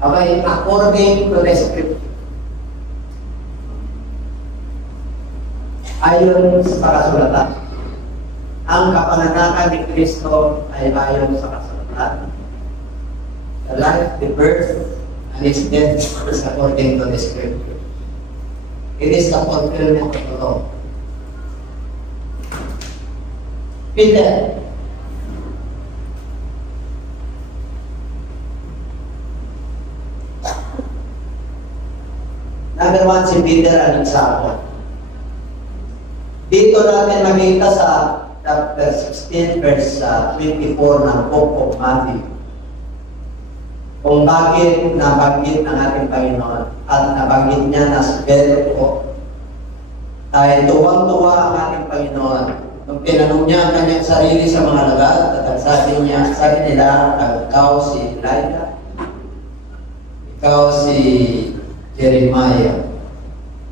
Okay, according to the scripture. Ayon sa kasulatan. Ang kapanganakan ni Kristo ay ayon sa kasulatan. The life, the birth, and His death is according to the scripture. It is the fulfillment of the law. Peter. Number 1, si Peter ang example. Dito natin makita sa chapter 16, verse 24 ng Book of Matthew, kung bakit nabanggit ng ating Panginoon at nabanggit niya na si Pedro po ay tuwang-tuwa ang ating Panginoon. Nung tinanong niya ang kanyang sarili sa mga lagat at sabi nila, ikaw si Elijah, ikaw si Jeremiah.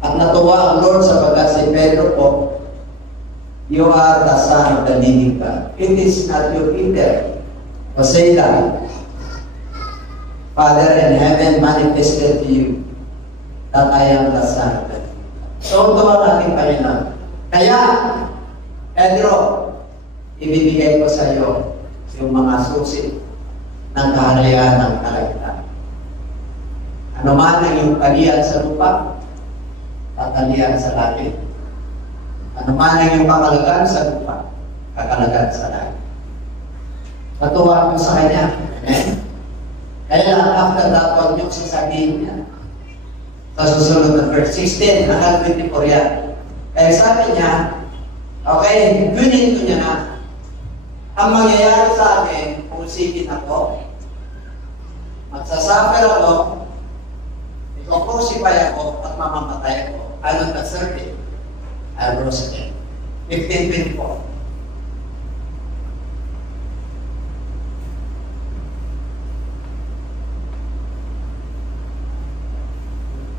At natuwa ang Lord sapagkat si Pedro po, you are the Son of the living God. It is not you, Peter. O say that, Father in heaven manifested to you that I am the Son of the living God. So, ito ang ating Panginoon. Kaya, Pedro, ibibigay ko sa iyo yung mga susi ng kaharian ng kalagitnaan. Ano man ang iyong kalian sa lupa, tatalian sa langit. Ano man ang iyong kakalagan sa lupa, kakalagan sa langit. Matuwa ko sa Kanya. Amen? Kaya lang, after that, huwag niyong sasabihin niya. Sa susunod na verse 16, hanggang 24 yan. Kaya sabi niya, okay, gunin ko niya na. Ang mangyayari sa akin, kung sipin ako, magsasuffer ako, iko-crucify ako at mamamatay ako. Ano na certain? I rose again. 15:24.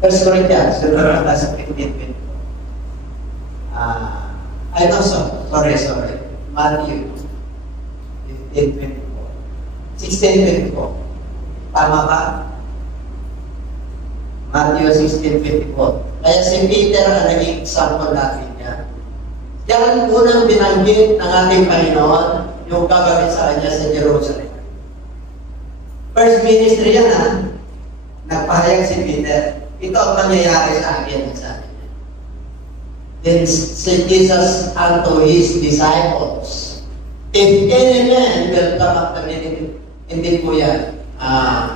First Corinthians, sa 15:24. Sorry. Matthew 15:24. 16:24. Tama ba? Matthew 16:54. Kaya si Peter ang naging example natin niya. Yan unang binanggit ng ating Panginoon yung gagawin sa kanya sa Jerusalem. First ministry yan ha. Nagpahayag si Peter. Ito ang mangyayari sa akin. Sabi niya. Then said Jesus unto His disciples, if any man will come after me, hindi po yan.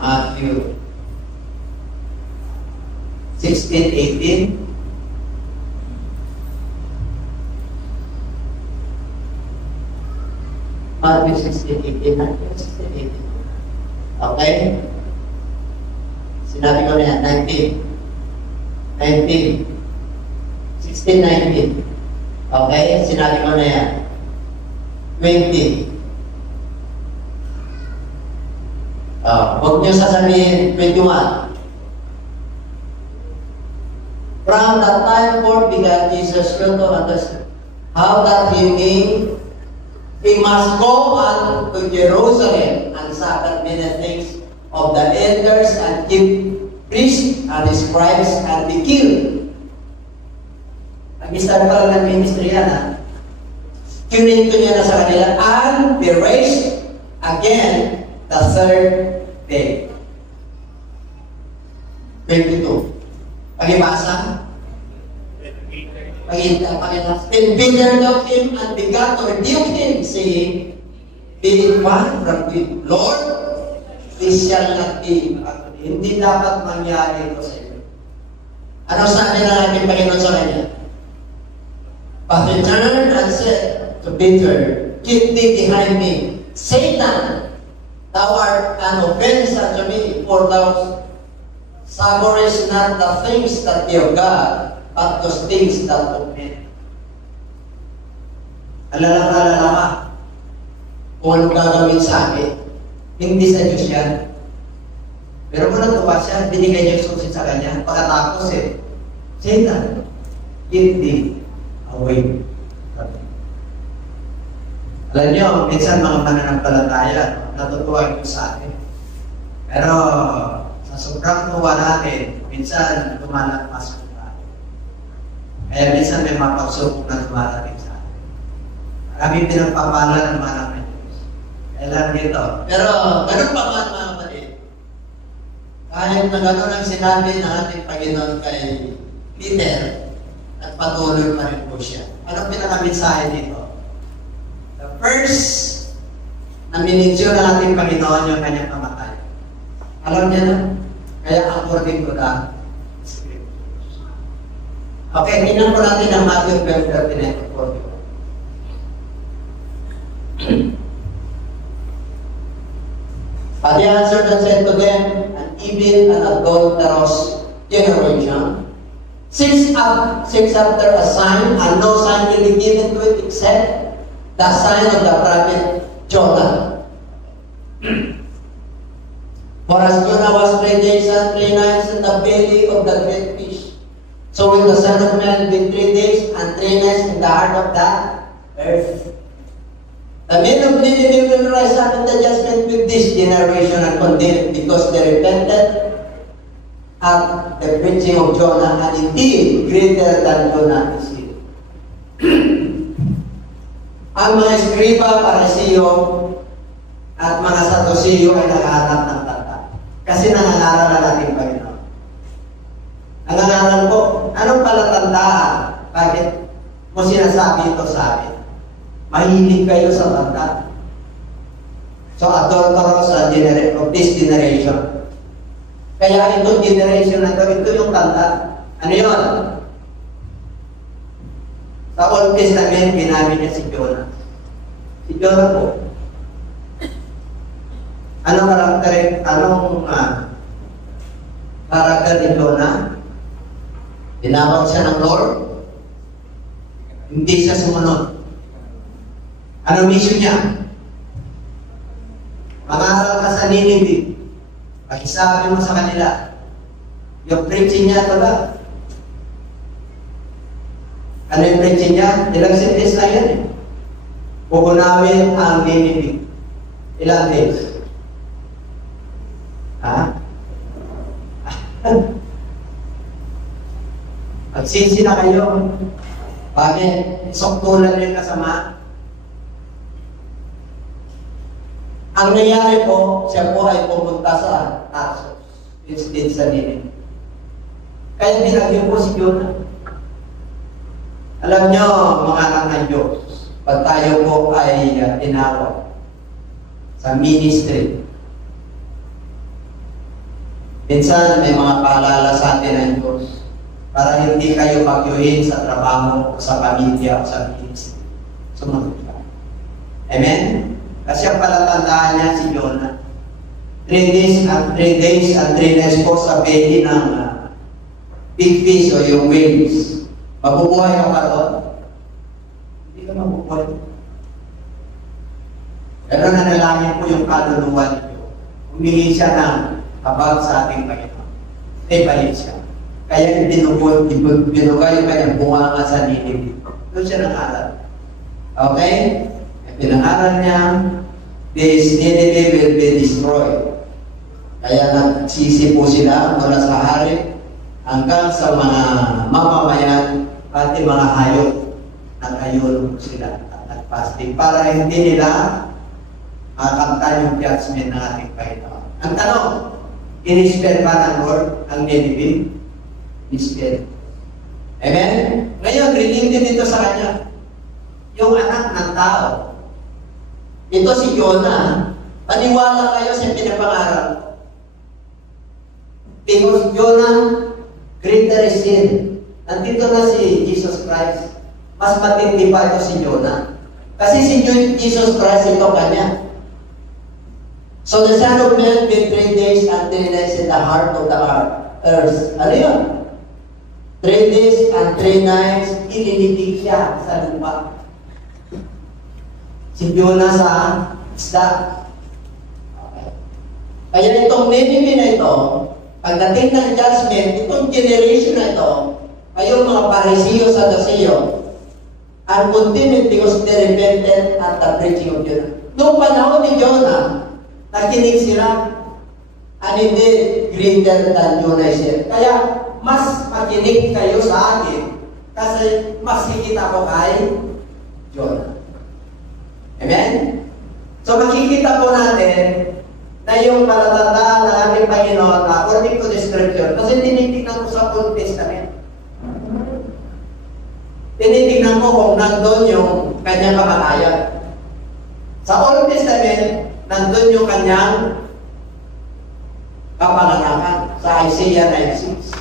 Matthew 16:18. Matthew 16:18. 16:18. Okay? Sinabi ko na yan, 19. 16:19. Okay? Sinabi ko na yan. 20. Huwag niyo sasabihin, 21. From that time forth began Jesus to understand how that he must go on to Jerusalem and suffer many things of the elders and chief priests and scribes and be killed. Nag-start pa lang ng ministry yan ha. Kininto niya na sa kanila and be raised again the third day. 22. Pagibasa? Pagibasa. Then Peter loved him and began to rebuke him, saying, being one from the Lord, this shall not be. Hindi dapat mangyari ito sa iyo. Ano sabi na ating Panginoon sa kanya? But he turned and said to Peter, get thee behind me, Satan, thou art an offense unto me, for thou savourest not the things that be of God, but those things that of men. Alala ka kung ano gagawin sa akin. Hindi sa Diyos yan. Pero kung natuwa siya, binigay niya yung susit sa kanya. Pagkatapos Satan, get thee away. Alam niyo, minsan mga mananampalataya, natutuwa ito sa akin. Pero, Sa sobrang tuwa natin, minsan lumalagpas po tayo. Kaya minsan may mga pagsubok na dumarating sa atin. Maraming pinagpapala ng mga anak ng Diyos. Kailan dito. Pero, ganun pa man mga kapatid. Kahit na ganun ang sinabi ng ating Panginoon kay Peter, at patuloy pa rin po siya. Anong pinakamensahe dito? The first na minensyon ng ating Panginoon yung kanyang kamatay. Alam niya na? Kaya according to the Scriptures. Okay, tingnan po natin ang Matthew 12:39-41. But he answered and said to them, an evil and adulterous generation seeks after a sign, and no sign will be given to it except the sign of the prophet Jonah. For as Jonah was 3 days and 3 nights in the belly of the great fish, so will the Son of Man be 3 days and 3 nights in the heart of the earth. The men of Nineveh will rise up in the judgment with this generation and condemn, because they repented at the preaching of Jonah, and indeed greater than Jonah is he. Ang mga eskriba, parisiyo, at mga sadosiyo ay naghahanap ng tanda. Kasi nangangaral na natin Panginoon. Nangangaral po, anong palatandaan? Bakit mo sinasabi ito sa amin? Mahilig kayo sa tanda. So, adulterous of this generation. Kaya itong generation na ito yung tanda. Ano yun? Sa Old Testament, ginamit niya si Jonah. Si Jonah po. Anong karakter ni Jonah? Tinawag siya ng Lord. Hindi siya sumunod. Anong mission niya? Mangaral ka sa Nineveh. Pakisabi mo sa kanila. Yung preaching niya ito ba? Ano yung preaching niya? Ilang sentence na yan eh. Pupunawin ang Nineveh. Ilang days? Ha? Magsinsi na kayo. Bakit? Soktulan yung kasama. Ang nangyari po, siya po ay pumunta sa Tarsus, instead sa Nineveh. Kaya binagyo po si Jonah. Alam nyo, mga anak ng Diyos, pag tayo po ay tinawag sa ministry, minsan may mga paalala sa atin ng Diyos para hindi kayo magyuhin sa trabaho, sa pamilya, o sa ministry. Sumunod ka. Amen? Kasi ang palatandaan niya si Jonah. 3 days and 3 nights po sa belly ng big fish o yung whales. Mabubuhay ka pa doon? Hindi ka mabubuhay. Pero nanalangin po yung kaluluwa niyo. Humingi siya ng habag sa ating Panginoon. Ay balik siya. Kaya binugay yung kanyang bunganga sa Nineveh. Doon siya nangaral. Okay? Pinangaral niya, this Nineveh will be destroyed. Kaya nagsisi po sila mula sa hari hanggang sa mga mamamayan pati mga hayop. Nagayun sila at nagpasting para hindi nila makamtan yung judgment ng ating Panginoon. Ang tanong, in-spell ba ng Lord ang Nineveh? In-spell. Amen? Ngayon, related dito sa kanya. Yung anak ng tao. Ito si Jonah. Paniwala kayo sa pinapangaral ko. Because Jonah, greater is sin. Nandito na si Jesus Christ. Mas matindi pa ito si Jonah. Kasi si Jesus Christ ito kanya. So the Son of Man will 3 days and 3 nights in the heart of the earth. Ano yun? 3 days and 3 nights, ililitig siya sa lupa. Si Jonah sa isda. Okay. Kaya itong Nineveh na ito, pagdating ng judgment, itong generation na ito, kayong mga parisiyo sa dasiyo, and continued because they repented at the preaching of Jonah. Noong panahon ni Jonah, nakinig sila. And and hindi greater than Jonah. Kaya, mas makinig kayo sa akin kasi mas kikita ko kay Jonah. Amen? So, makikita po natin na yung palatandaan ng ating Panginoon na according to the scripture, kasi tinitignan ko sa Old Testament. Tinitignan ko kung nandun yung kanyang kamatayan. Sa Old Testament, nandun yung kanyang kapanganakan sa Isaiah 9:6.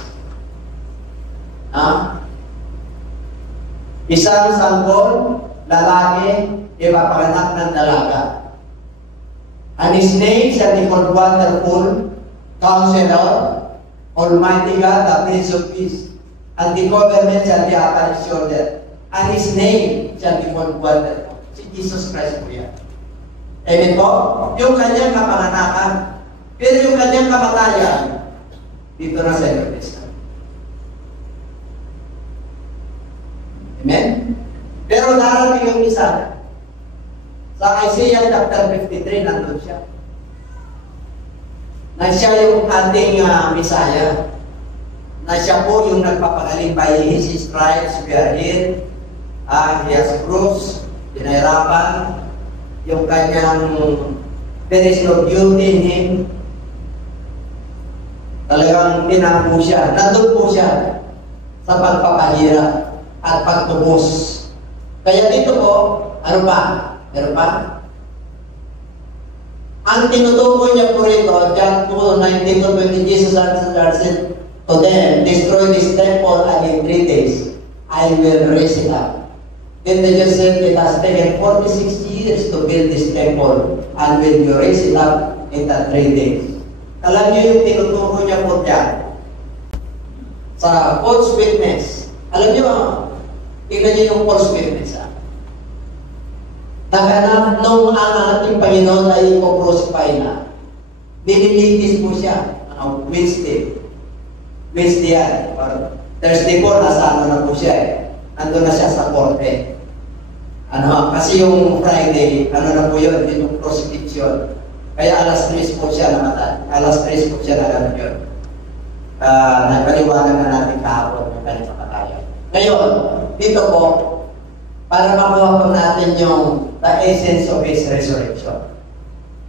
Isang sanggol, lalaki, ipapanganak ng dalaga. And his name shall be called Wonderful, Counselor, Almighty God, the Prince of Peace. And the government shall be upon his shoulder. And his name shall be called Wonderful. Si Jesus Christ po yan. Amen po? Yung kanyang kapanganakan. Pero yung kanyang kamatayan, dito na sa New Testament. Amen? Pero darating yung isa. Sa Isaiah chapter 53, nandun siya. Na siya yung ating Messiah. Na siya po yung nagpapagaling by his stripes, we are healed. He has bruised, pinahirapan. Yung kanyang, there is no beauty in him. Talagang tinampo siya. Nandun po siya sa pagpapahirap at pagtubos. Kaya dito po, ano pa? Meron pa? Ang tinutukoy niya po rito, John 2:19-20, Jesus answered to them, destroy this temple and in 3 days I will raise it up. Then the Jews said, it has taken 46 years to build this temple and will you raise it up in 3 days? Alam niyo yung tinutukoy niya po dyan sa false witness. Alam niyo, tingnan niyo yung false witness. Naganap nung ang ating Panginoon ay ipocrucify na. Nililitis po siya. Wednesday. Wednesday yan. Thursday po, nasa ano na po siya eh. Nandun na siya sa korte. Kasi yung Friday, na po yun, yung crucifixion. Kaya alas 3 po siya namatay. Alas 3 po siya naganap yun. Nagpaliwanag na natin kahapon yung kanyang kamatayan. Ngayon, dito po, para makuha po natin yung the essence of His resurrection.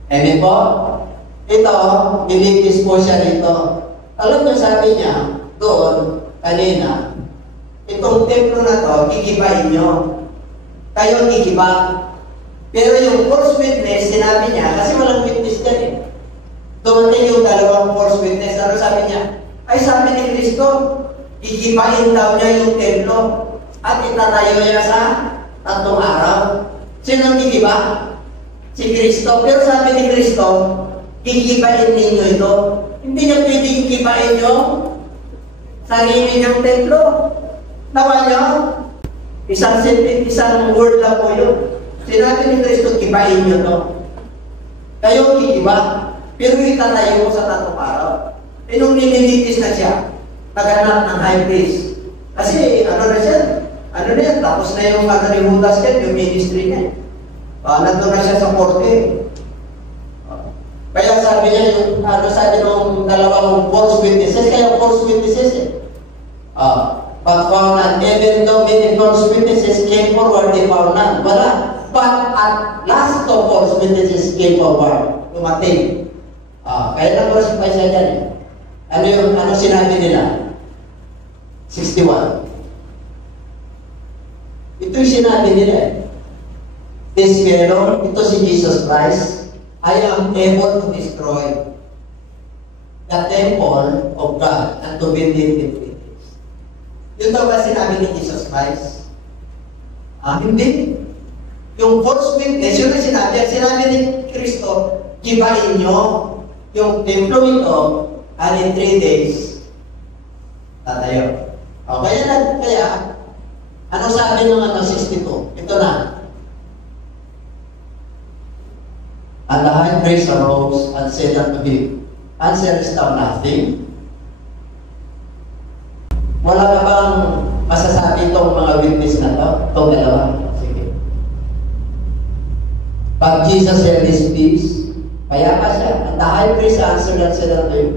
Amen po? Ito, nilipis po siya dito. Alam niyo, sabi niya, doon, kanina, itong templo na to, gigibahin niyo. Kayo gigiba. Pero yung false witness, sinabi niya, kasi walang witness dyan eh. Dumating yung dalawang false witness, ano sabi niya? Ay, sabi ni Kristo, gigibahin daw niya yung templo at itatayo niya sa 3 araw. Sino ang gigiba? Si Kristo. Pero sabi ni Kristo, gigibahin ninyo ito. Hindi niya pwedeng gigibahin nyo sarili niyang templo. Nawa niyo? Isang word lang po yun. Sinabi ni Kristo, gibahin nyo to. Kayo gigiba. Pero itatayo mo sa 3 araw. Eh nung nililitis na siya, naghanap ng high priest. Kasi ano na siya? Ano na yan? Tapos na yung ni Judas yan, yung ministry niya. Nandun na siya sa korte. Kaya sabi niya, yung sabi ng dalawang false witnesses, kaya false witnesses eh. But found none, even though many false witnesses came forward, they found none. Wala. But at last of false witnesses came forward. Dumating. Kaya nag-crucify siya dyan eh. Ano sinabi nila? 61. Ito yung sinabi nila eh. This fellow, ito si Jesus Christ, I am able to destroy the temple of God and to build it in 3 days. Yun daw ba sinabi ni Jesus Christ? Hindi. Yung false witness, yun ang sinabi ni Kristo, gibahin nyo yung templo ito and in 3 days tatayo. Kaya ano sabi ng 62? Ito na. And the high priest arose and said unto him, answerest thou nothing? Wala ka bang masasabi itong mga witness na to? Itong dalawa? Sige. But Jesus held his peace. Kaya pa siya. And the high high priest answered and said unto him,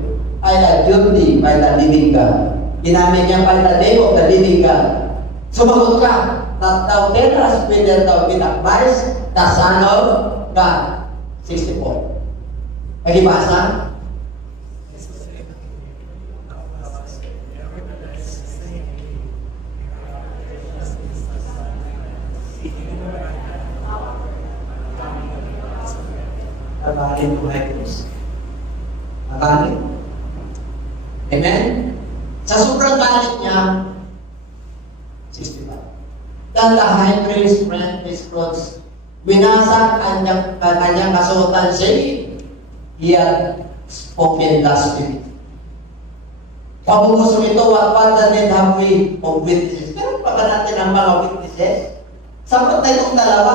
I adjure thee by the living God. Ginamit niya by the name of the living God. Sumagot ka, that thou tell us whether thou be the Christ, the Son of God. 64. Pagibasa? Nagaling po high priest. Nagaling. Amen? Sa sobrang galit niya, 65. Then the high priest rent his clothes, winasak kanyang kasuotan, saying, he had spoken blasphemy. Pamumuso ito, what further need have we of witnesses? Pero pa ba natin ang mga witnesses? Sapat na itong dalawa.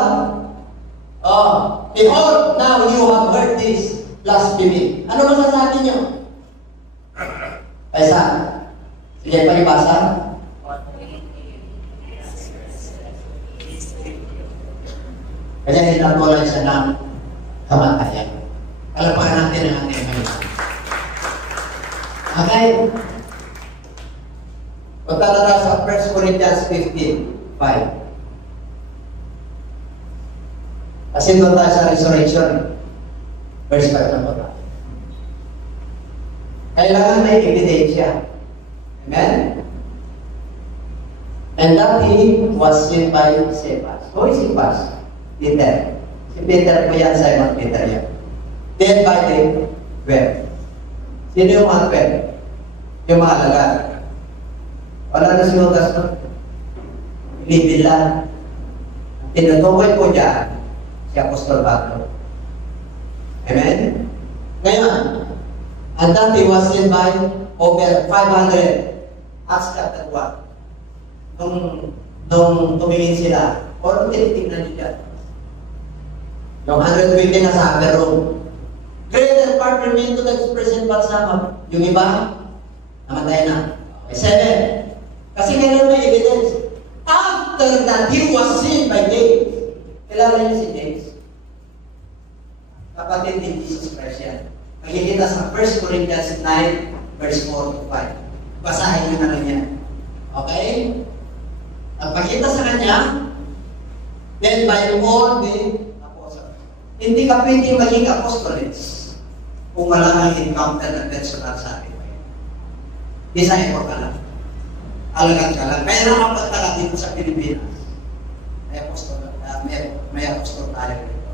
Behold, now you have heard this blasphemy. Ano masasabi niyo? Kaysa, sige pa ibasa. Kaya hinatulan siya ng kamatayan. Palapakan natin ang ating mga. Okay? Punta na tayo sa 1 Corinthians 15:5. Kasi doon tayo sa resurrection. Verse 5 na po tayo. Kailangan may ebidensya. Amen? And that he was seen by Cephas. Who is Cephas? Peter. Si Peter po yan, Simon Peter yan. Dead by the 12. Sino yung mga 12? Yung mga alagad. Wala na si Judas, no? Ilibin lang. Tinutukoy po dyan si Apostol Pablo. Amen? Ngayon, and that he was seen by over 500. Acts chapter 1. Nung tumingin sila, o tinitignan niyo dyan. Yung 120 na sa upper room. Greater part remain to the present but some. Yung iba, namatay na. Okay, 7. Kasi meron may evidence. After that, he was seen by James. Kilala niyo si James? Kapatid ni Jesus Christ yan. Makikita sa 1 Corinthians 9, verse 4 to 5. Basahin nyo na lang yan. Okay? At pakita sa kanya, then by all the apostles. Hindi ka pwede maging apostolates kung wala kang encounter na personal sa akin. Disciple ka lang. Alagan ka lang. Kaya nakapunta ka dito sa Pilipinas. May apostol tayo dito.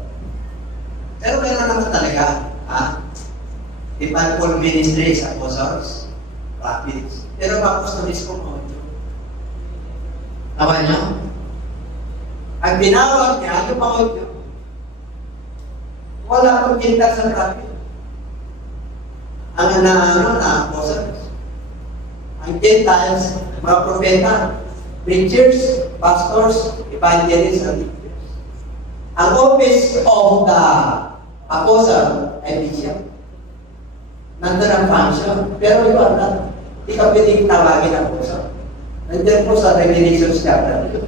Pero meron naman talaga, the Bible ministries, apostles, prophets. Pero apostolis ko mo ito. Tama niya? Ang binawag niya, yung mga ito. Wala akong kinta sa prophet. Ang na apostles. Ang Gentiles, mga propeta, preachers, pastors, evangelists, and teachers. Ang office of the apostle ay bishop. Nandun ang function. Pero ito, hindi ka pwedeng tawagin ang apostle. Nandiyan po sa Revelations chapter 2.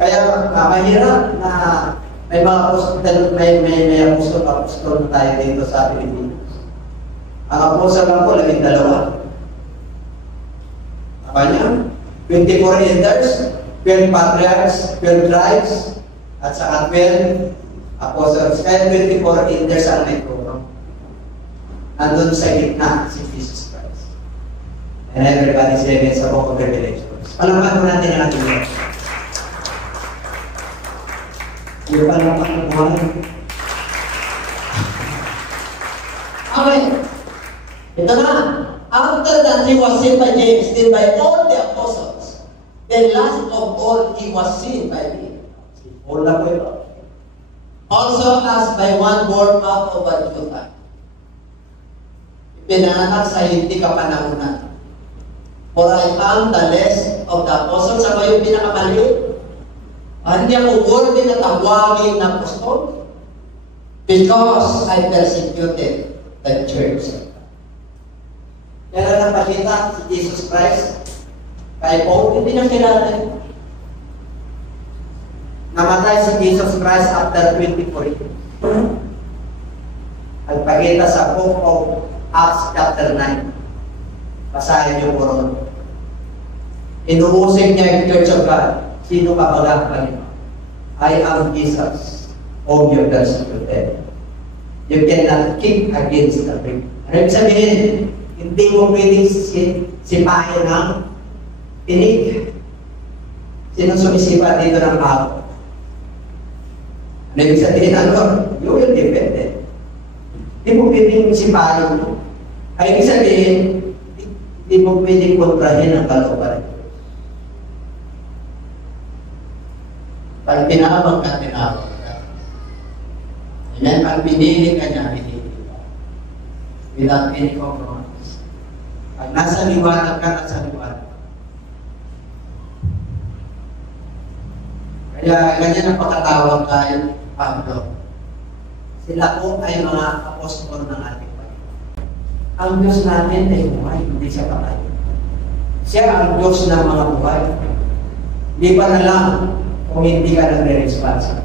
Kaya mahirap na may mga apostol, may apostol na tayo dito sa Pilipinas. Ang apostol lang po, 12. Apa niya? 24 elders, 12 patriarchs, 12 tribes, at saka 12 apostles. Kaya 24 elders ang may trono. Nandun sa gitna si Jesus Christ. And everybody say it sa book of Revelations. Palamahan mo natin ang ating Lord. Yung palamahan mo natin. Okay. Ito na. After that, he was seen by James, then by all the apostles. Then last of all, he was seen by me. Wala po ito. Also as by one born out of a Judah. Pinanganak sa hindi kapanahunan. For I am the less of the apostles. Ako yung pinakamaliit. Hindi ako worthy na tawagin na apostol. Because I persecuted the church. Kaya napakita si Jesus Christ kay Paul, hindi niya kilala. Namatay si Jesus Christ after 24 years. Nagpakita sa Book of Acts chapter 9. Basahin niyo po ron. Inuusig niya yung Church of God. Sino ka ba kanina? I am Jesus, whom you persecuted. You cannot kick against the prick. Ano yung sabihin? Hindi mo pwedeng sipahin ng tinig. Sino sumisipa dito ng ako? Ano yung sabihin ng Lord? You will be offended. Hindi mo pwedeng sipahin mo. Ay, ibig sabihin, hindi mo pwedeng kontrahin ang kalooban. Pag tinawag ka, tinawag ka. Amen? Pag pinili ka niya, pinili ka. Without any compromise. Pag nasa liwanag ka, nasa liwanag. Kaya ganyan ang pagkatawag tayo, Pablo. Sila po ay mga apostol ng ating Panginoon. Ang Diyos natin ay buhay, hindi siya patay. Siya ang Diyos ng mga buhay. Hindi pa na lang kung hindi ka nagre-responsa.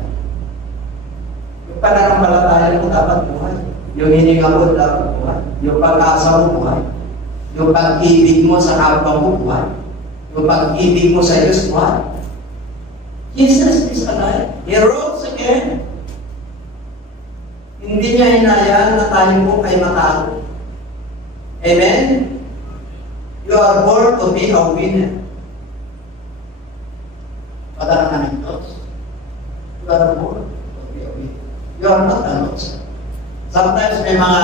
Yung pananampalataya mo dapat buhay. Yung hininga mo dapat buhay. Yung pag-asa mo buhay. Yung pag-ibig mo sa kapwa mo buhay. Yung pag-ibig mo sa Diyos buhay. Jesus is alive. He rose again. Hindi niya hinayaan na tayo po ay matalo. Amen? You are born to be a winner. Padarangan ng Diyos. You are born to be a winner. You are not a loser. Sometimes may mga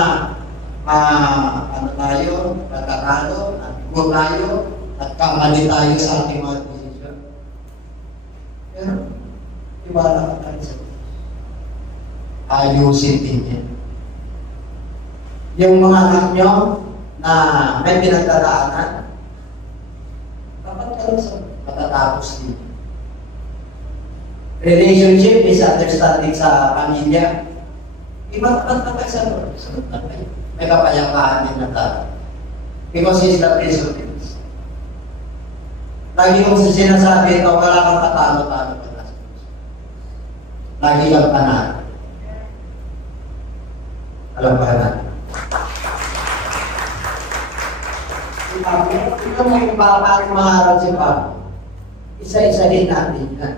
ano tayo, nagkatalo, nagbigo tayo, nagkamali tayo sa ating mga posisyon. Pero, iwala ka tayo sa Diyos. Ayusin din yan. Yung mga anak nyo na may pinagdadaanan, dapat kayo sa matatapos din. Relationship, misunderstanding sa pamilya, iba't na tayo sa Lord. May kapayapaan din na tayo. Because He's the Prince of Peace. Lagi mong sinasabi, ikaw wala kang katalo-talo ka na sa Diyos. Lagi kang panalo. Alam ba na? Si Pablo, ito mo yung paano maharap si Pablo. Isa-isa din natin yan.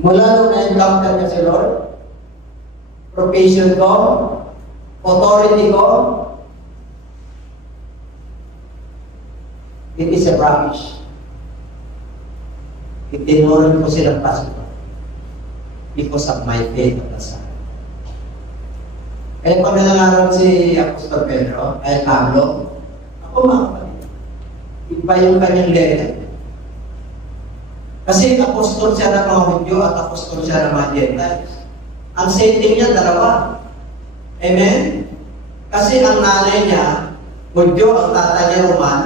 Mula nung na-encounter niya si Lord, profession ko, authority ko, it is a rubbish. Itinuran ko silang pastor because of my faith of the Son. Kaya pag nangangarap si Apostol Pedro, ay Pablo, ako mga kapatid, iba yung kanyang letter. Kasi apostol siya ng mga Hudyo at apostol siya ng mga Gentiles. Ang setting niya, dalawa. Amen? Kasi ang nanay niya, Hudyo, ang tatay niya Roman,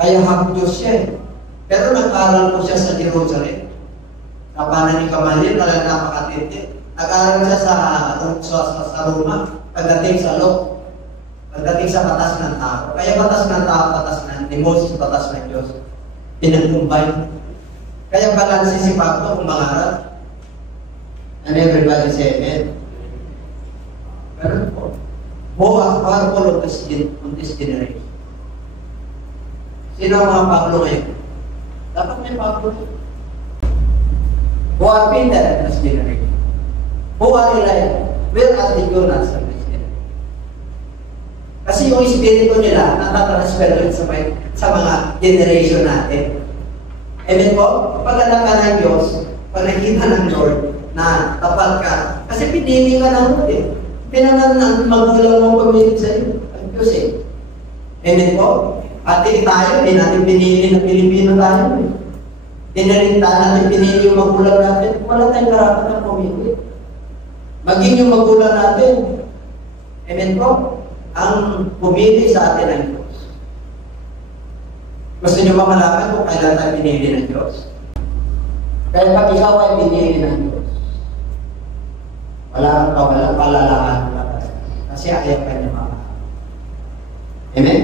kaya Hudyo siya. Pero nag-aral ko siya sa Jerusalem. Kapanan ni Kamalil, talagang napakatindi. Nag-aral siya sa Roma, pagdating sa law, pagdating sa batas ng tao. Kaya batas ng tao, batas ni Moses, batas ng Diyos. Pinagkumbay. Kaya balansin si Pablo kung mangarap. And everybody say amen. Pero po, who are powerful on this generation? Sino ang mga Pablo ngayon? Dapat may Pablo. Who are Peter in this generation? Who are Elijah? Where are the Jonas in this generation? Kasi yung espiritu nila natatransfer sa mga generation natin. Amen po? Pag alam ka ng Diyos, pag nakita ng Lord na tapat ka, kasi pinili ka ng Lord eh. Pinangan ng magulang mong pamilit sa iyo. Ang Diyos eh. Amen po? Pati tayo, hindi natin pinili na Pilipino tayo eh. Dinarinta natin pinili yung magulang natin, wala tayong karapat ng pumili. Maging yung magulang natin, amen po, ang pumili sa atin ang Diyos. Gusto nyo ba malaman kung kailan tayo pinili ng Diyos? Kaya pag ikaw ay pinili ng Diyos, wala kang kawalang palalakan kasi ayaw ka niya mga. Amen?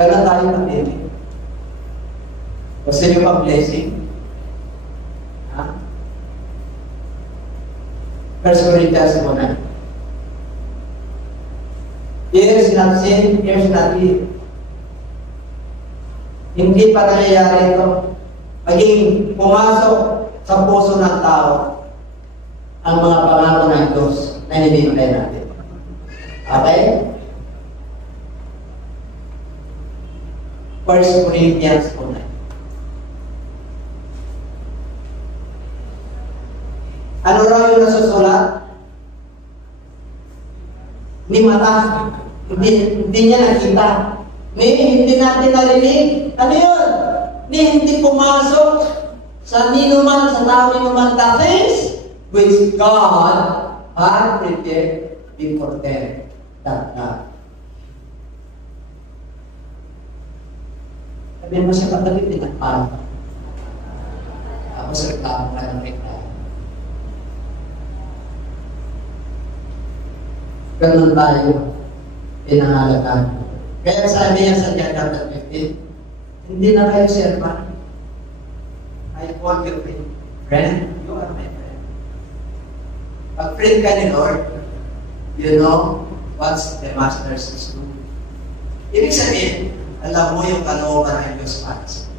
Kaya tayo pinili. Gusto niyo pa blessing? Ha? 1 Corinthians 1:9. Ears not seen, ears not heard. Hindi pa nangyayari ito. Maging pumasok sa puso ng tao ang mga pangako ng Diyos na hinihintay natin. Okay? 1 Corinthians 1:9. Ano raw yung nasusulat? Ni mata. Hindi niya nakita. Hindi natin narinig. Ano yun? Hindi pumasok sa ninuman, sa tao ninuman, the things which God had prepared before them. Sabi mo sa kapatid, pinagpala. Tapos reklamo ka ng reklamo. Ganun tayo, pinangalagaan. Kaya sabi niya sa John chapter 15, hindi na kayo servant. I call you friend. You are my friend. Pag friend ka ni Lord, you know what's the master's is doing. Ibig sabihin, alam mo yung kalooban ng Diyos para sa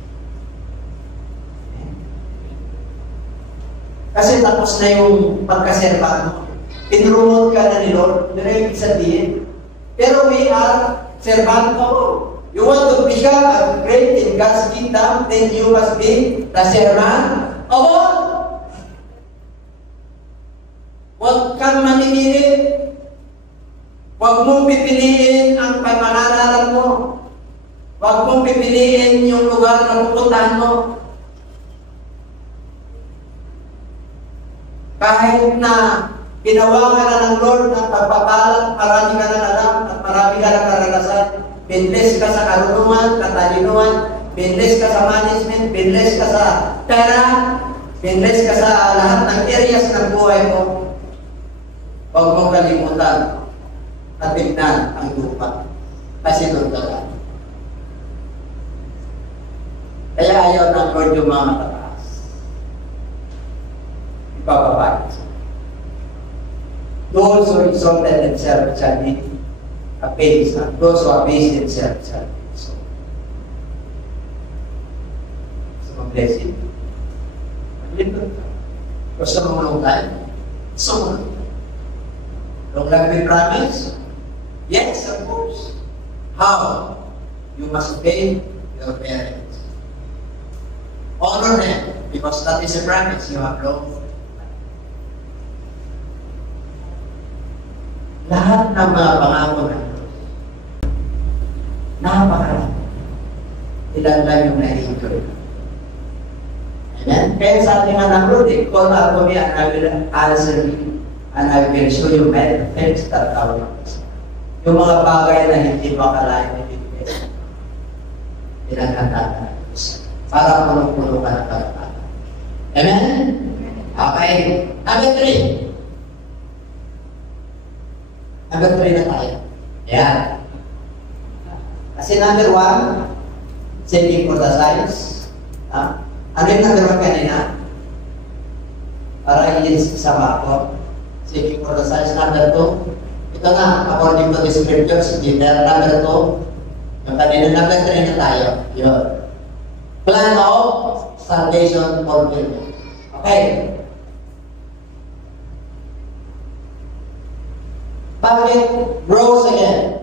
kasi tapos na yung pagkaservant mo. Pinromote ka na ni Lord, yun ang ibig sabihin. Pero we are servant of. You want to become a great in God's kingdom, then you must be the servant of all. Huwag kang mamimili. Huwag mong pipiliin ang pangangaralan mo. Huwag mong pipiliin yung lugar na pupuntahan mo. Kahit na ginawa ka na ng Lord ng pagpapalat, marami ka na alam at marami ka na karanasan. Binless ka sa karunungan, katalinuhan, binless ka sa management, binless ka sa pera, binless ka sa lahat ng areas ng buhay mo. Huwag mong kalimutan at tignan ang lupa. Kasi doon ka lang. Kaya ayaw ng Lord yung mga matataas. Ipapabalik. Those who exalted themselves shall be abased. Those who abase themselves shall be exalted. So, blessing. Gusto mo malungkay? Gusto mo malungkay? Long life we promise? Yes, of course. How? You must obey your parents. Honor them, because that is a promise you have long. Lahat ng mga pangako ng Diyos, napakarami. Ilan lang yung na-enjoy. Amen? Kaya sa ating anak Lord, call out to me and I will answer you and I will show you many things that are not. Yung mga bagay na hindi makalain na bibigay, pinaghandaan ng Diyos para punong-puno ka ng karapatan. Amen? Okay. Number 3. Number 3 na tayo. Ayan. Kasi number 1, seeking for the signs. Ano yung number 1 kanina? Para i-sama ko. Seeking for the signs. Number 2, ito na, according to the scriptures, number 2, yung kanina number 3 na tayo. Yun. Plan of salvation fulfillment. Okay. Bakit rose again?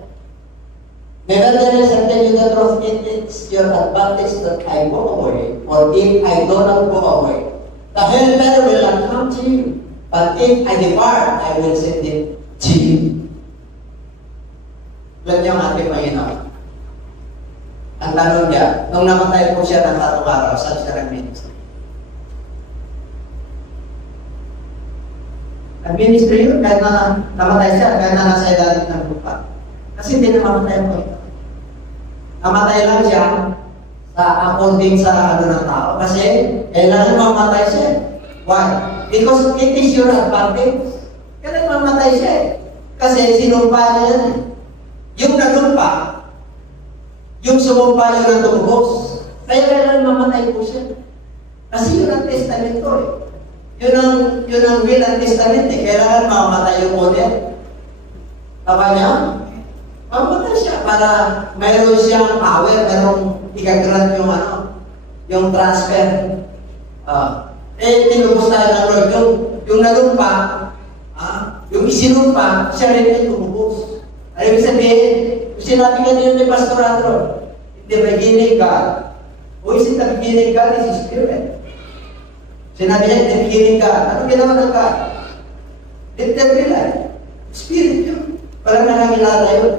Nevertheless, I tell you the truth, it is your advantage that I go away. For if I do not go away, the helper will not come to you. But if I depart, I will send it to you. Alam niyo ang ating Panginoon. Ang tanong niya, nung namatay po siya ng 3 araw, saan siya nag-ministry? Nag-ministry yun, kahit na namatay siya, kahit na nasa ilalim ng lupa. Kasi hindi na mamatay po ito. Namatay lang siya sa according sa ano ng tao. Kasi kailangan mamatay siya. Why? Because it is your advantage. Kailangan mamatay siya. Kasi sinumpa niya yan. Yung nanumpa, yung sumumpa yun ang tumubos. Kaya kailangan mamatay po siya. Kasi yun ang testamento eh. Yun ang will and testament eh. Kailangan mamamatay yung model. Tama niya? Mamamatay siya para mayroon siyang power, mayroong ikagrant yung transfer. Tinubos tayo ng Lord. Yung nalumpa, yung isinumpa, siya rin ay tumubos. Ano ibig sabihin? Yung sinabi ka nila ni Pastor Andro, in the beginning God. Who is in the beginning God is His Spirit. Sinabi niya, in the beginning God. Ano ginawa ng God? Literally life. Spirit yun. Walang nakakilala yun.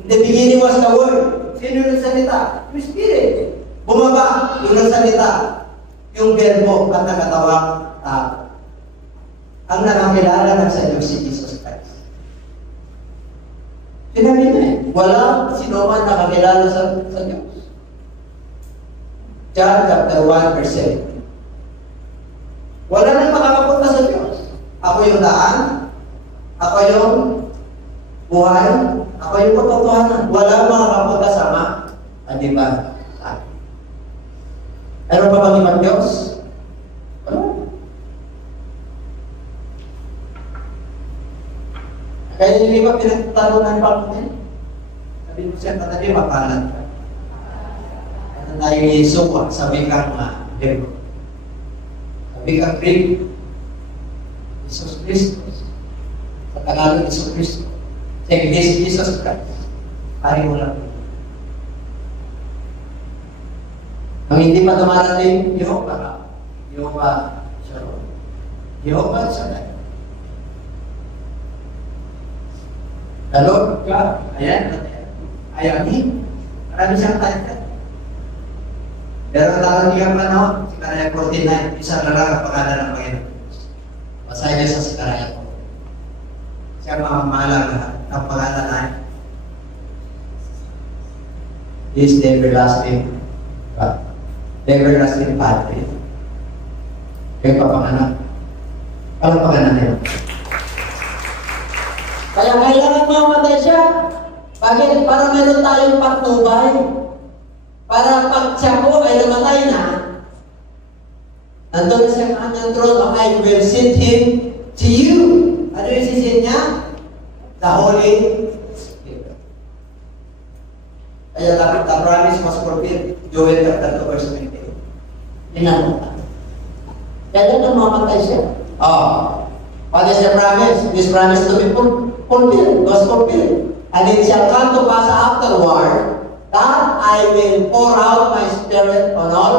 In the beginning was the Word. Sino yung nagsalita? Yung Spirit. Bumaba yung nagsalita. Yung verbo at nakatawang tao. Ang nakakilala ng sa Diyos si Jesus Christ. Sinabi niya, wala sino man nakakilala sa Diyos. John chapter 1 verse 7. Wala nang makakapunta sa Diyos. Ako yung daan, ako yung buhay, ako yung katotohanan. Wala makakapunta sa Ama. Di ba? Meron pa bang ibang Diyos? Wala. Kaya hindi ba pinagtalunan pa mo din? Sabi mo siya, patabi, mapalan ka. Ano tayo Yesu, sabi kang Debo. Sabi kang Greek. Jesus Christus. Sa Tagalog, Jesus Christus. Say, this Jesus Christ. Pari mo lang. Ang hindi pa dumarating, Jehovah. Jehovah Shalom. Jehovah Shalom. The Lord God. Ayan. Ayamin. Marami siyang tanya. Pero tawag niya panahon, si Karaya 49, isa na lang ang pangalan ng Panginoon. Basahin niya sa si Karaya 49. Siya mamamahala ng pangalan na He is the everlasting God. The everlasting Padre. Kaya papanganak. Palapakan na yun. Kaya kailangan mamatay siya. Bakit? Para meron tayong patnubay. Para pag siya po ay namatay na, nandun na siya ang kanyang throne, I will send him to you. Ano yung sisin niya? The Holy Spirit. Kaya dapat the promise was fulfilled. Joel chapter 2 verse 20. Pinanong. Kaya nang mamatay siya. What is the promise? This promise to be fulfilled, was fulfilled. And it shall come to pass afterward that I will pour out my Spirit on all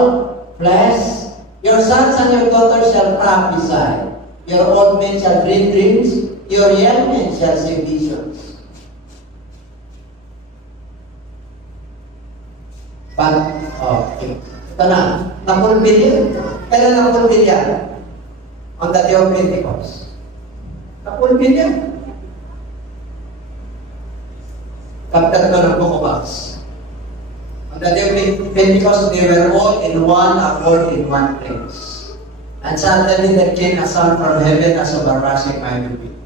flesh. Your sons and your daughters shall prophesy. Your old men shall dream dreams. Your young men shall see visions. But, okay. Ito na. Napulbil yun. Kailan napulbil yan? On the day of Pentecost. Napulbil yan. Chapter 2 ng Book of Acts. On the day of Pentecost, they were all in one accord in one place. And suddenly there came a sound from heaven as of a rushing mighty wind.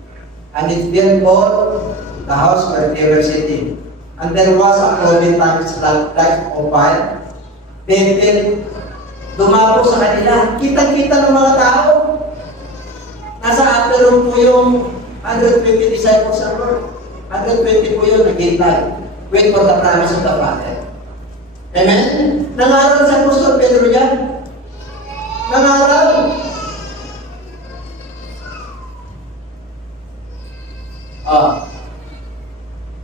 And it filled all the house where they were sitting. And there was a cloven tongue like of fire. They fell, dumapo sa kanila. Kitang-kita ng mga tao. Nasa upper room po yung 120 disciples ng Lord. 120 po yun, naghintay. Wait for the promise of the Father. Amen? Nangaral sa Apostol Pedro yan. Nangaral.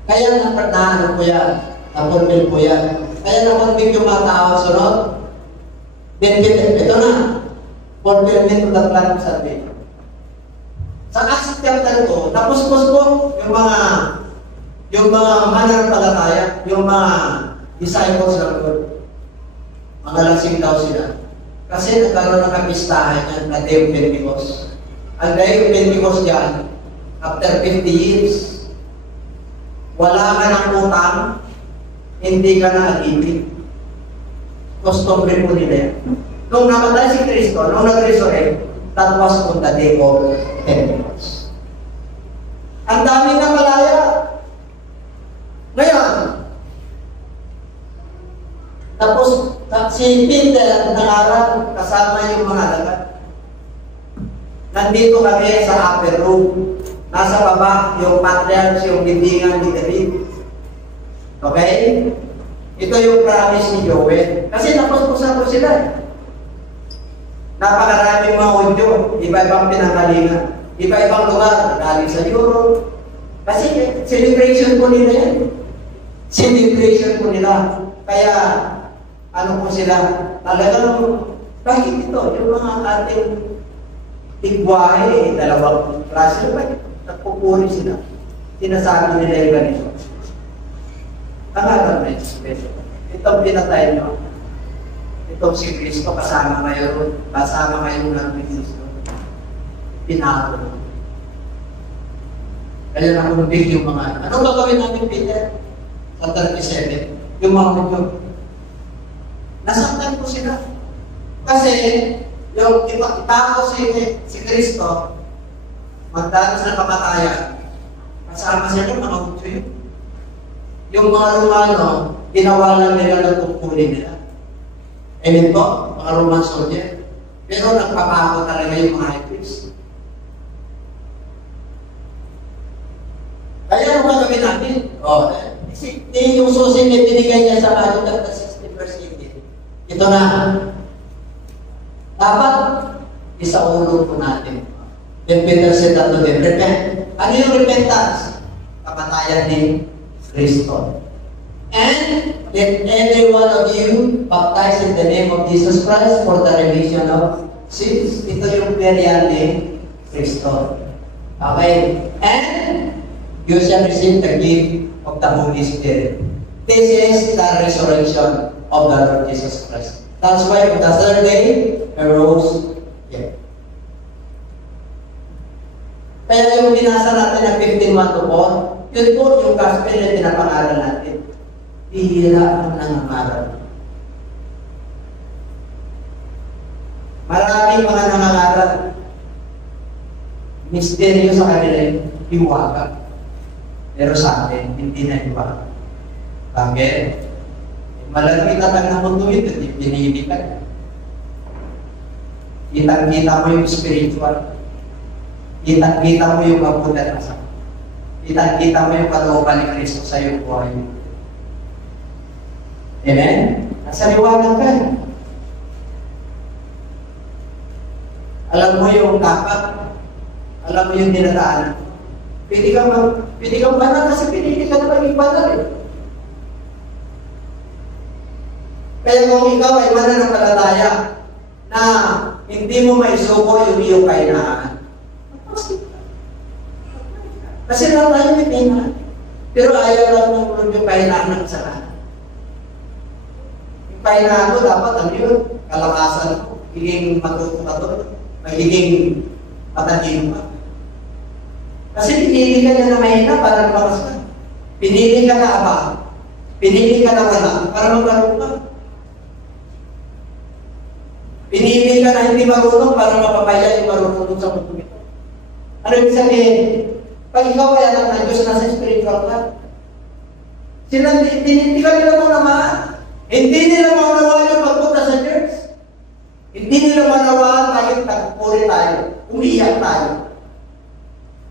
Kaya naano po yan. Napulbil po yan. Kaya napulbil yung mga tao sunod. Then, ito na. Fulfillment of the plan of salvation. Sa Acts chapter 2, napuspos po yung mga mananampalataya, yung mga disciples ng Lord. Mga lasing daw sila. Kasi nagkaroon ng kapistahan yan na Day of Pentecost. Ang Day of Pentecost yan, after 50 years, wala ka ng utang, hindi ka na agibig. Customary po nila yan. Nung namatay si Kristo, nung nag-resurrect, that was on the Day of Pentecost. Ang dami na malaya. Ngayon, tapos si Peter nangaral kasama yung mga alagad. Nandito kami sa upper room. Nasa baba, yung patriarchs, yung bimbingan ni David. Okay? Ito yung promise ni Joel. Kasi napaspusan ko sila. Napakaraming mga audio, iba-ibang pinanggalingan. Iba-ibang lugar, galing sa Europe. Kasi celebration ko nila yan. Celebration ko nila. Kaya, ano po sila, talagang, bakit ito? Yung mga ating tigwahe, dalawang klase, bakit nagpupuri sila? Sinasabi nila yung ganito. Pangalan na ito. Itong pinatay nyo. Itong si Kristo kasama ngayon ng Kristo. Pinato. Kaya nakumbig yung mga, anong gagawin natin, Peter? Sa 37, yung mga medyo. Nasaktan ko sila. Kasi, yung ipako si Kristo, magdanas ng kamatayan, kasama sila yung mga utyo yun. Yung mga Romano, ginawa lang nila ng tungkulin nila. Amen po, mga Roman soldier. Pero nagpapako talaga yung mga high priest. Kaya ano gagawin natin? Yung susi na binigay niya sa Matthew chapter 16 verse 18. Ito na. Dapat isaulo po natin. Then Peter said unto them, repent. Ano yung repentance? Kamatayan ni Kristo. And let every one of you baptize in the name of Jesus Christ for the remission of sins. Ito yung burial ni Kristo. Okay? And you shall receive the gift of the Holy Spirit. This is the resurrection of the Lord Jesus Christ. That's why on the third day, He rose again. Kaya yung binasa natin ng 15:1-4, yun po yung gospel na pinapangalan natin. Bihira ang nangangaral. Maraming mga nangangaral. Misteryo sa kanila yung hiwaga. Pero sa atin, hindi na hiwaga. Bakit? Malaki tatang ng mundo ito, binibigan. Kitang-kita mo yung spiritual. Kitang-kita mo yung kabutan na sa. Kitang-kita mo yung kalooban ni Kristo sa iyong buhay. Amen? Nasa liwanag ka. Alam mo yung dapat. Alam mo yung dinadaanan. Pwede kang banal kasi pinili ka na maging banal eh. Kaya kung ikaw ay mananampalataya na hindi mo maisuko yung iyong kainaan, kasi lang tayo may kainaan. Pero ayaw lang ng yung kainaan ng isa lahat. Yung kainaan ko dapat ano yun, kalakasan ko, magiging matuto, magiging matagin pa. Kasi pinili ka niya na mahina para lumakas ka. Pinili ka na aba. Pinili ka na wala para maglaro ka. Pinili ka na hindi marunong para mapapaya yung marunong sa mundo ito. Ano yung sabihin? Pag ikaw ay anak ng Diyos, nasa spiritual ka. Hindi ka nila maunawaan. Hindi nila maunawaan yung pagpunta sa church. Hindi nila maunawaan tayo, tagpuri tayo, umiyak tayo.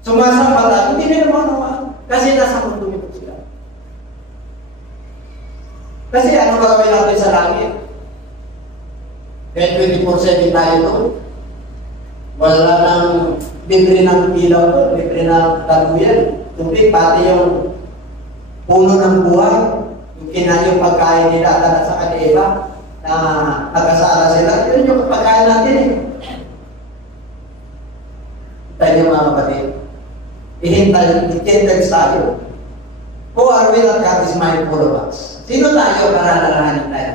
Sumasamba tayo, hindi nila maunawaan. Kasi nasa mundo ito sila. Kasi ano gagawin natin sa langit? Kaya 24/7 tayo doon. Wala nang libre ng ilaw doon, libre ng daluyan. Tubig, pati yung puno ng buhay. Yung yung pagkain nila at sa kanila na nagkasala sila. Yun yung pagkain natin eh. Tayo mga kapatid. Ihintay tayo. Who are we that God is mindful of us? Sino tayo para lalahanin tayo?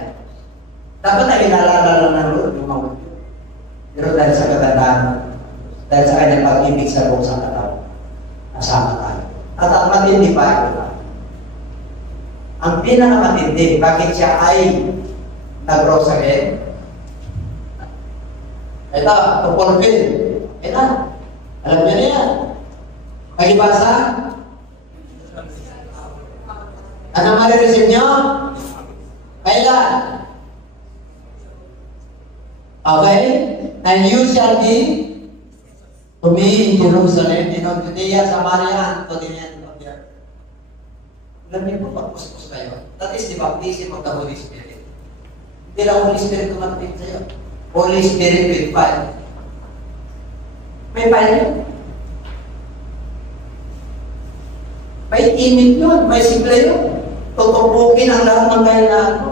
Dapat na inalala lang ng Lord yung mga Diyos. Pero dahil sa katandaan, dahil sa kanyang pag-ibig sa buong sa katawan, nasama tayo. At ang matindi pa ito. Ang pinakamatindi, bakit siya ay nag-rose again? Ito, to fulfill. Ito, alam niyo na yan. Pag-ibasa? Ano marireceive niyo? Kailan? Okay? And you shall be To me, in Jerusalem, in Judea, Samaria, and to the end of the earth. Alam niyo po, pagpuspos kayo. That is the baptism of the Holy Spirit. Hindi lang Holy Spirit tumating sa'yo. Holy Spirit with fire. May fire yun. May init yun. May simple yun. Tutupukin ang lahat ng kailangan mo.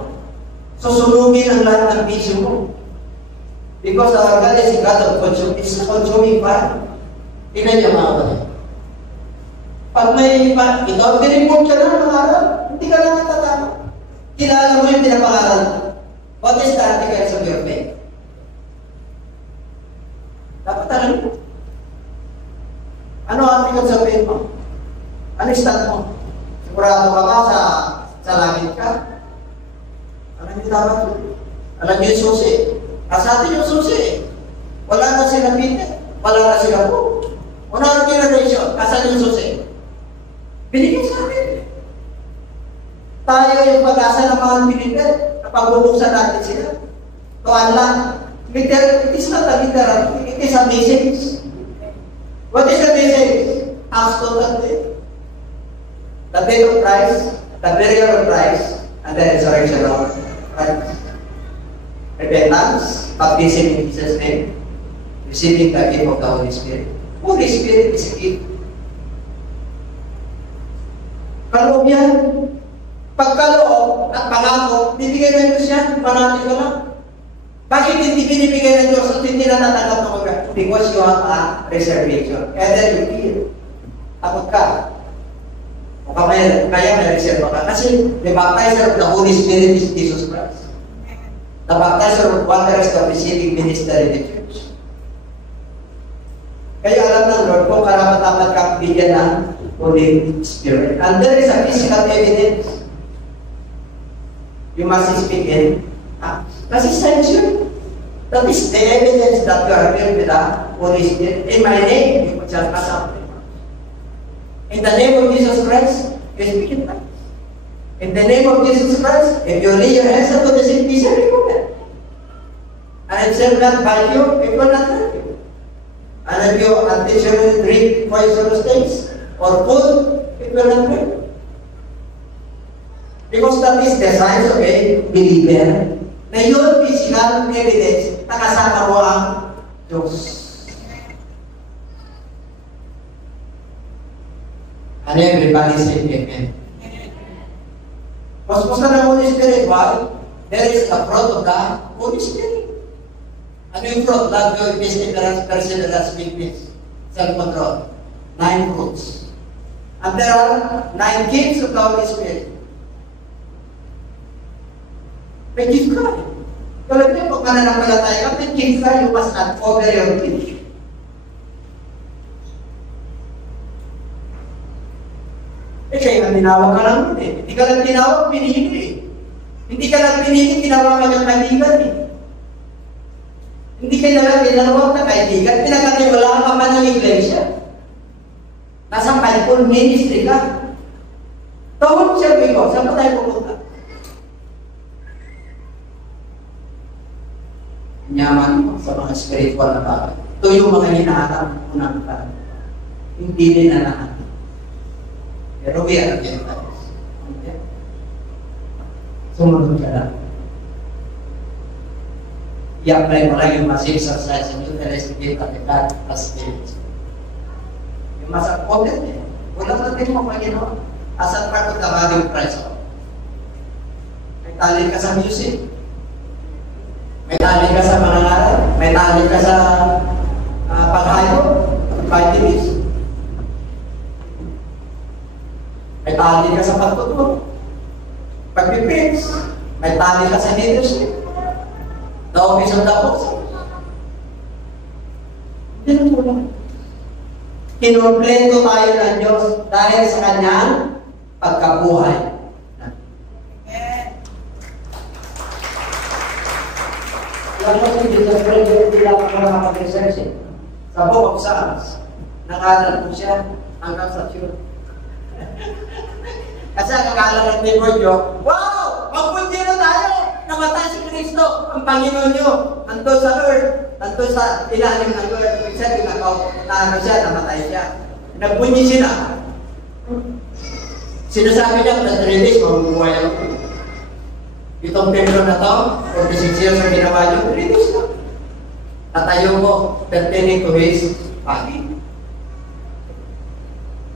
Susunugin ang lahat ng bisyo mo. Because our God is a God of consuming fire. Tingnan niyo mga kapatid. Pag may ikaw, tinipon ka na mga araw, hindi ka lang natatama. Kilala mo yung pinapangalan mo. What is the articles of your faith? Dapat alam mo. Ano articles of faith mo? Ano stat mo? Sigurado ka ba sa langit ka? Alam niyo dapat mo. Alam niyo yung susi. Sa atin yung susi. Wala na sila Peter. Wala na sila po. Una generation. Asan yung susi? Binigay sa atin. Tayo yung pag-asa ng mga Pilipin. Napag-ubuksan natin sila. Tuwan lang. It is not a literal. It is a message. What is the message? Acts 2:30. The death of Christ, the burial of Christ, and the resurrection of Christ. Repentance, baptism in Jesus' name, receiving the gift of the Holy Spirit. Holy Spirit is a gift. Kaloob yan. Pagkaloob at pangako, bibigay ng Diyos yan, panati ka lang. Bakit hindi binibigay ng Diyos at hindi natatanggap ng mga? Because you have a reservation. Either you feel, takot ka. O kaya may reserve ka. Kasi the baptizer of the Holy Spirit is Jesus Christ. The baptizer of water is the receiving ministry in the church. Kaya alam ng Lord kung karapat-dapat kang bigyan ng Holy Spirit. And there is a physical evidence. You must speak in Acts. Kasi science yun. That is the evidence that you are filled with the Holy Spirit. In my name, you shall cast out demons. In the name of Jesus Christ, you speak in tongues. In the name of Jesus Christ, if you lay your hands upon the sick, be recovered. And if shall not bite you, it will not hurt you. And if you intentionally drink poisonous things or food, it will not hurt you. Because that is the signs of a believer. Na yun, physical evidence, nakasama mo ang Diyos. And everybody say amen. Paspusan ng Holy Spirit, why? There is a fruit of the Holy Spirit. Ano yung fruit? Love, joy, peace, perseverance, meekness, self-control. 9 fruits. And there are 9 gifts of the Holy Spirit. May gift ka. Tulad niyo, pag mananampalataya ka, may gift ka, you must not over your gift. Kaya tinawag ka lang eh. Hindi ka lang tinawag, pinili eh. Hindi ka lang pinili, tinawag ka ng kaibigan eh. Hindi ka lang tinawag na kaibigan, pinagkatiwalaan ka man ng iglesia. Nasa Bible ministry ka. Tawag siya ko, saan pa tayo pupunta? Nyaman mo sa mga spiritual na bagay. Ito yung mga hinahanap mo ng parang. Hindi din na nahanap. Pero we are Gentiles. Sumunod ka lang. I-apply mo lang yung mas exercise and investigate at the God as Spirit. Yung mas important eh. Walang natin mo Panginoon. As a part of the body of Christ. May tali ka sa music. May tali ka sa pangangaral. May tali ka sa paghayo. Vitamins. May tali ka sa pagtuturo. Pag-preach. May tali ka sa leadership. The office of the apostle. Hindi na po lang. Kinumpleto tayo ng Diyos dahil sa Kanyang pagkabuhay. Alam mo si Jesus Christ, hindi lang ako nakapag-research eh. Sa Book of Psalms, nangalan po siya hanggang sa tune. Kasi ang akala ng Demonyo, wow! Magpunti na tayo! namatay si Kristo, ang Panginoon nyo, nandun sa earth, nandun sa ilalim ng earth, siya, namatay siya. Nagbunyi sila. Sinasabi niya, na 3 days, mabubuhay ako. Itong templo na to, 46 years ang ginawa niyo, 3 days lang. Tatayo ko, pertaining to his body.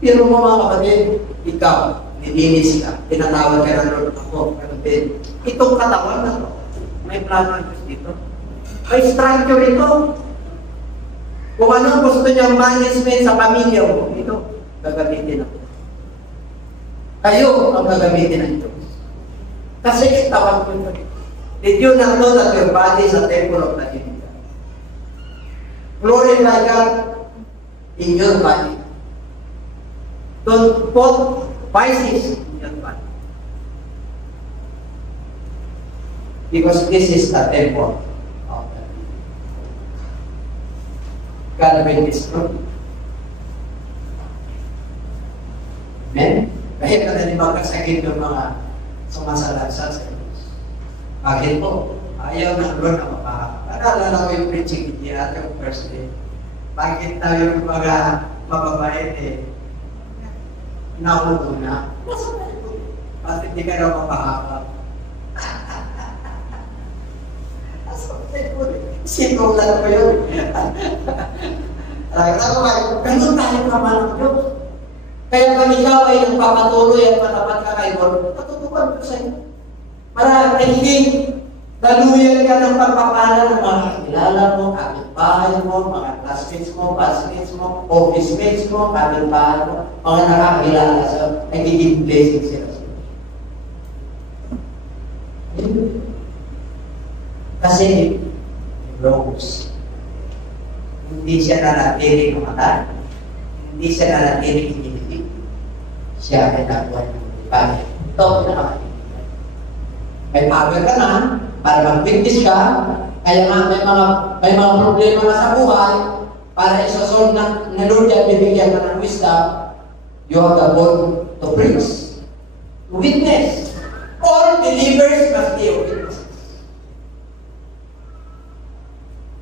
Pero mo mga kapatid, ikaw, nilinis ka, tinatawag ka ng Lord ako, kapatid. Itong katawan na to, may plano ng Diyos dito. May structure ito. Kung ano gusto niyang management sa pamilya mo, ito, gagamitin ako. Kayo ang gagamitin ng Diyos. Kasi tawag ko ito. Did you not know that your body is a temple of the living God? Glorify God in your body. Don't put vices in your body. Because this is the temple of the living God. God will destroy. Amen? Kahit na magkasakit yung mga sumasalansa sa Diyos. Bakit po? Ayaw ng Lord na mapahal. Naalala ko yung preaching niya at yung first day. Bakit tayo yung mga mababait nakulo na? Bakit hindi ka na mapahal? Sinong lang ko yun. Ganun tayo naman ang Diyos. Kaya pag ikaw ay nagpapatuloy at matapat ka kay Lord, patutupan ko sa iyo. Para hindi daluyan ka ng pagpapala ng mga kakilala mo, kapitbahay mo, mga classmates mo, classmates mo, office mates mo, kapitbahay mo, mga nakakilala sa nagiging blessing sila sa iyo. Kasi, Rose, hindi siya nanatiling namatay, hindi siya nanatiling inilibig. Siya ay nakuha ng Panginoon. Ito ang pinakamatay. May power ka na para mag-witness ka, kaya nga may mga problema na sa buhay, para isasolve na Lord yan, bibigyan ka ng wisdom, you have the word to preach, to witness. All believers must be witnesses.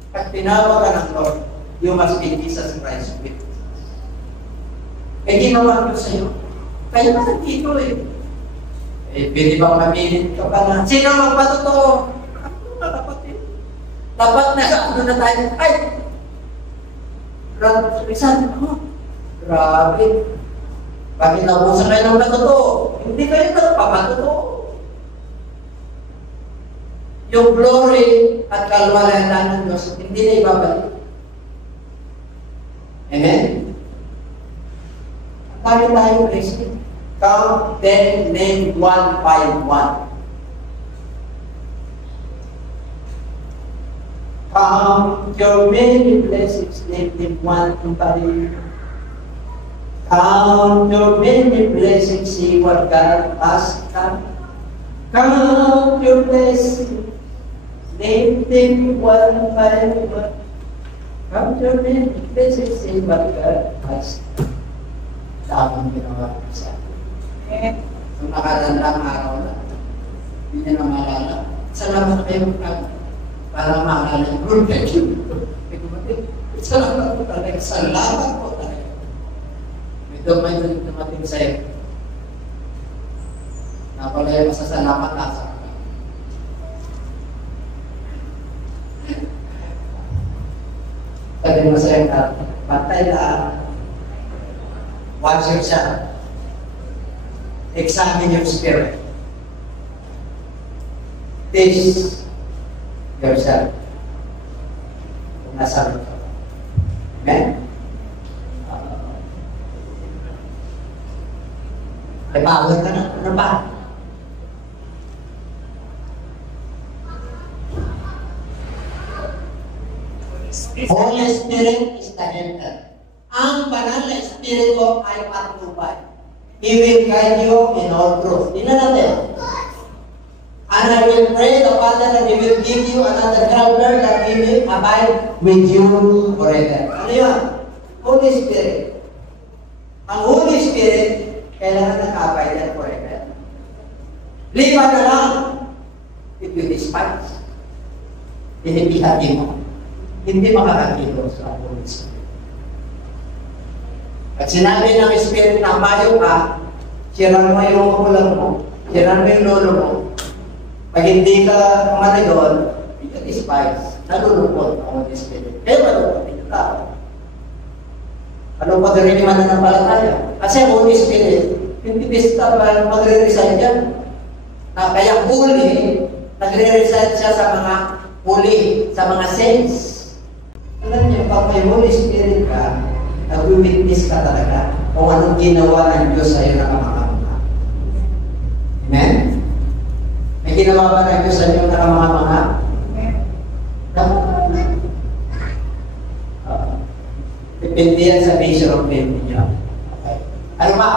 Pag tinawag ka ng Lord, you must be Jesus Christ witness. Eh, ginawa ko sa iyo. Kaya ka dito pwede bang mamilit ka pa na? Sino magpatotoo? Ano na dapat dapat na ano na tayo? Ay! Risan, grabe. Bakit nabusan kayo ng patotoo? Hindi kayo nagpapatotoo. Yung glory at kalwalayan ng Diyos, hindi na ibabalik. Amen? Tayo, please. Count then, name 1 by 1. Count your many blessings, name them 1 by 1. Count your many blessings, see what God has done. Count your blessings, name them 1 by 1. Count your many blessings, see what God has done. Daming ginawa ko sa akin. Nung nakalandang araw na, hindi niya na maalala. Salamat kayo para maalala yung Lord. Thank you. Salamat po talaga. Salamat po talaga. May dumating sa'yo. Napala yung masasalamat na sa akin. Sabi mo sa'yo ka, patay na. Watch yourself. Examine your spirit. Taste yourself. Kung nasa loob ka. Amen? May power ka na. Ano pa? Holy Spirit is the helper. Ang banal na Espiritu ay patnubay. He will guide you in all truth. Tingnan natin. And I will pray the Father that He will give you another helper that He will abide with you forever. Ano yun? Holy Spirit. Ang Holy Spirit, kailangan nakabide yan forever. Lipa na lang. if you despise, hihati mo, hindi makakakilo sa Holy Spirit. At sinabi ng Spirit na mayo ka, sirang mo yung magulang mo, sirang mo yung lolo mo, pag hindi ka manayon, you despise, nalulungkot ang Holy Spirit. Kaya malungkot yung tao. Ano pa rin yung mananampalataya? Kasi ang Holy Spirit, hindi basta pa magre-resign yan. Kaya huli, nagre-resign siya sa mga huli, sa mga saints. Alam niyo, pag may Holy Spirit ka, nag-witness ka talaga kung anong ginawa ng Diyos sa iyo na kamangha-mangha. Amen? May ginawa ba ng Diyos sa iyo na kamangha-mangha? Depende yan sa measure of faith niya. Okay. Ano ba?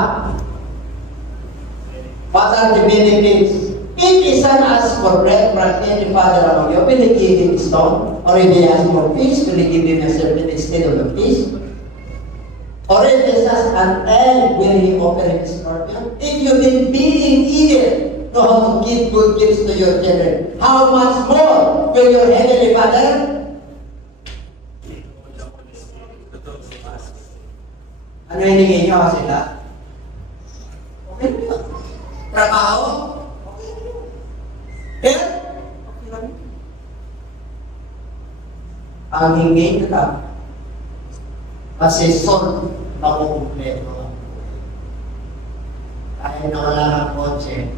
What are the benefits? If a son asks for bread from any father among you, will he give him a stone? Or if he asks for fish, will he give him a serpent instead of a fish? Or if he asks an egg, will he offer him a scorpion? If you been being evil, know how to give good gifts to your children, how much more will your heavenly Father? Ano hiningi niyo sila? Okay na. Trabaho? Okay na. Kaya? Okay lang. Ang hingi niyo lang, kasi son, makukumpleto. Kahit na wala kang kotse,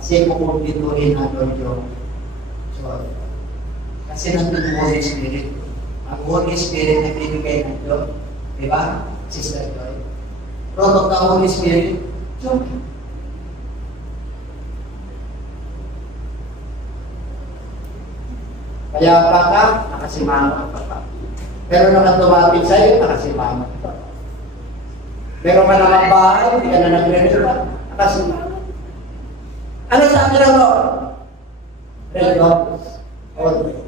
kasi kukumpletuhin ang Lord yung joy. Kasi nandun yung Holy Spirit. Ang Holy Spirit na binigay ng Diyos, di ba, Sister Joy? Product ng Holy Spirit, joy. Kaya pa ka, nakasimangot ka pa. Pero naman tumapit sa'yo, nakasimangot ka pa. Meron ka naman bahay, hindi ka na nagre-reserve, nakasimangot. Ano sabi ng Lord? Rejoice always.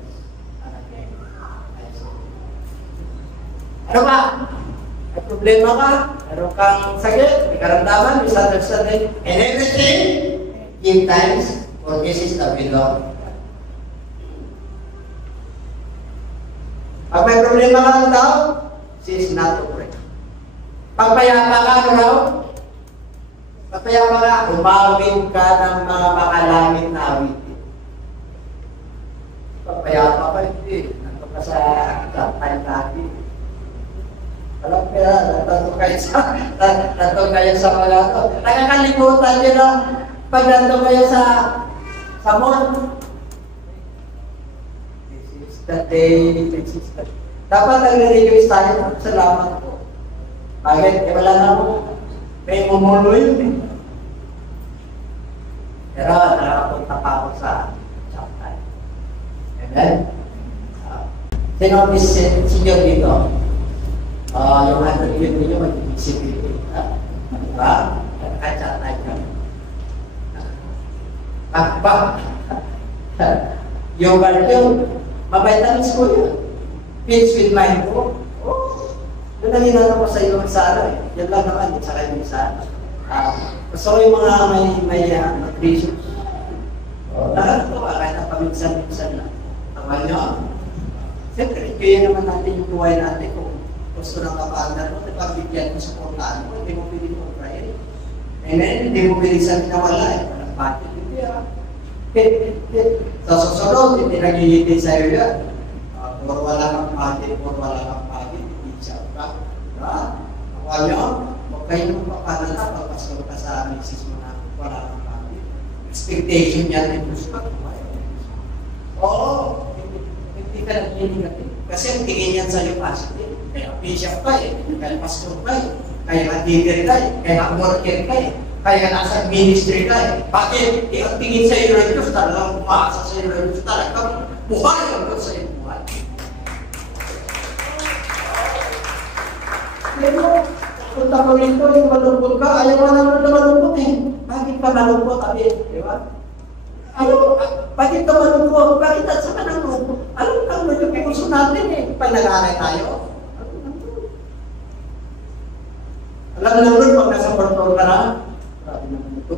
Ano ba? May problema ka? Meron kang sakit? May karamdaman? May misunderstanding? And everything, give thanks, for this is the will of God. Pag may problema ka ng tao, she is not to pray. Pagpayapa ka, ano raw? Pagpayapa ka, umawit ka ng mga makalangit na awitin. Pagpayapa ka, hindi. Nandun ka sa time natin. Alam kaya, nandun kayo sa mga ito. Nakakalimutan nyo na pag nandun kayo sa mall. This is the day, this is the day. Dapat nagre-request tayo, salamat po. Bakit? Eh wala na mo. May mumulo yun eh. Pero nakakapunta pa ako sa chapter. Amen? Sino senior dito? Yung attribute ninyo, mag-isip ito. Diba? Nagkachat tayo. Yung baril, mabitamins ko yun. Peace with mind ko. Yun ang hinanap ko sa iyo sana eh. Yan lang naman, sa kayo sana. Gusto ko yung mga may nutrition. Nakakatawa, kahit na paminsan-minsan na. Tama nyo. Siyempre, kaya naman natin yung buhay natin kung gusto ng kapandar mo, nagbibigyan mo sa portaan mo, hindi mo pili mo prayer. And then, hindi mo pili sa pinawala eh. Walang bakit, hindi ah. Sa susunod, hindi nagigilid sa iyo yan. Puro wala kang bakit, puro wala kang bakit, hindi siya ka. Diba? Nakuha nyo, huwag kayo magpapadala pagpasok ka sa misis mo na wala kang bakit. Expectation niya rin gusto ka. Oo, hindi ka nagigilid. Kasi ang tingin yan sa iyo positive. Kaya bishop ka eh, kaya pastor ka eh, kaya ka-teacher ka eh, kaya worker ka eh, kaya nasa ministry ka eh. Bakit? Ang tingin sa iyo ng Diyos, talagang umaasa sa iyo ng Diyos, talagang buhay ang Diyos sa iyo buhay. Pero, punta ko rito, yung malungkot ka, ayaw mo naman na malungkot eh. Bakit ka malungkot, abi? Di ba? Bakit ka malungkot? Bakit at saka nalungkot? Alam mo yung pinuso natin eh, pag nag-aaral tayo. Alam mo naman pag nasa portor ka na, grabe naman ito.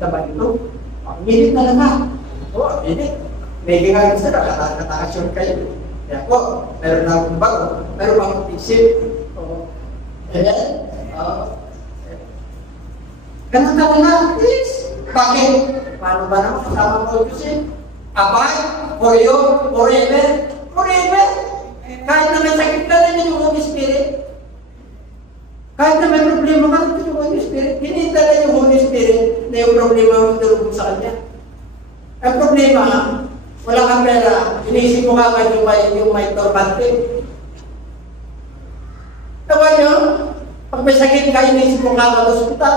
na ba ito? Ang init talaga. Oo, init. Medyo nga gusto na, nakakasyon kayo. Kaya po, meron na akong bago, meron pa akong isip. Oo. Ayan. Ganun talaga, please. Bakit? Paano ba naman kasama ko Diyos eh? Abide for you, forever, forever. Kahit na may sakit ka rin yung Holy Spirit. Kahit na may problema ka rin yung Holy Spirit. Hindi talaga yung Holy Spirit na yung problema mo tulog sa Kanya. Ang problema, wala kang pera, inisip mo kagad yung may torbante. Tawa nyo, pag may sakit ka, inisip mo kagad hospital.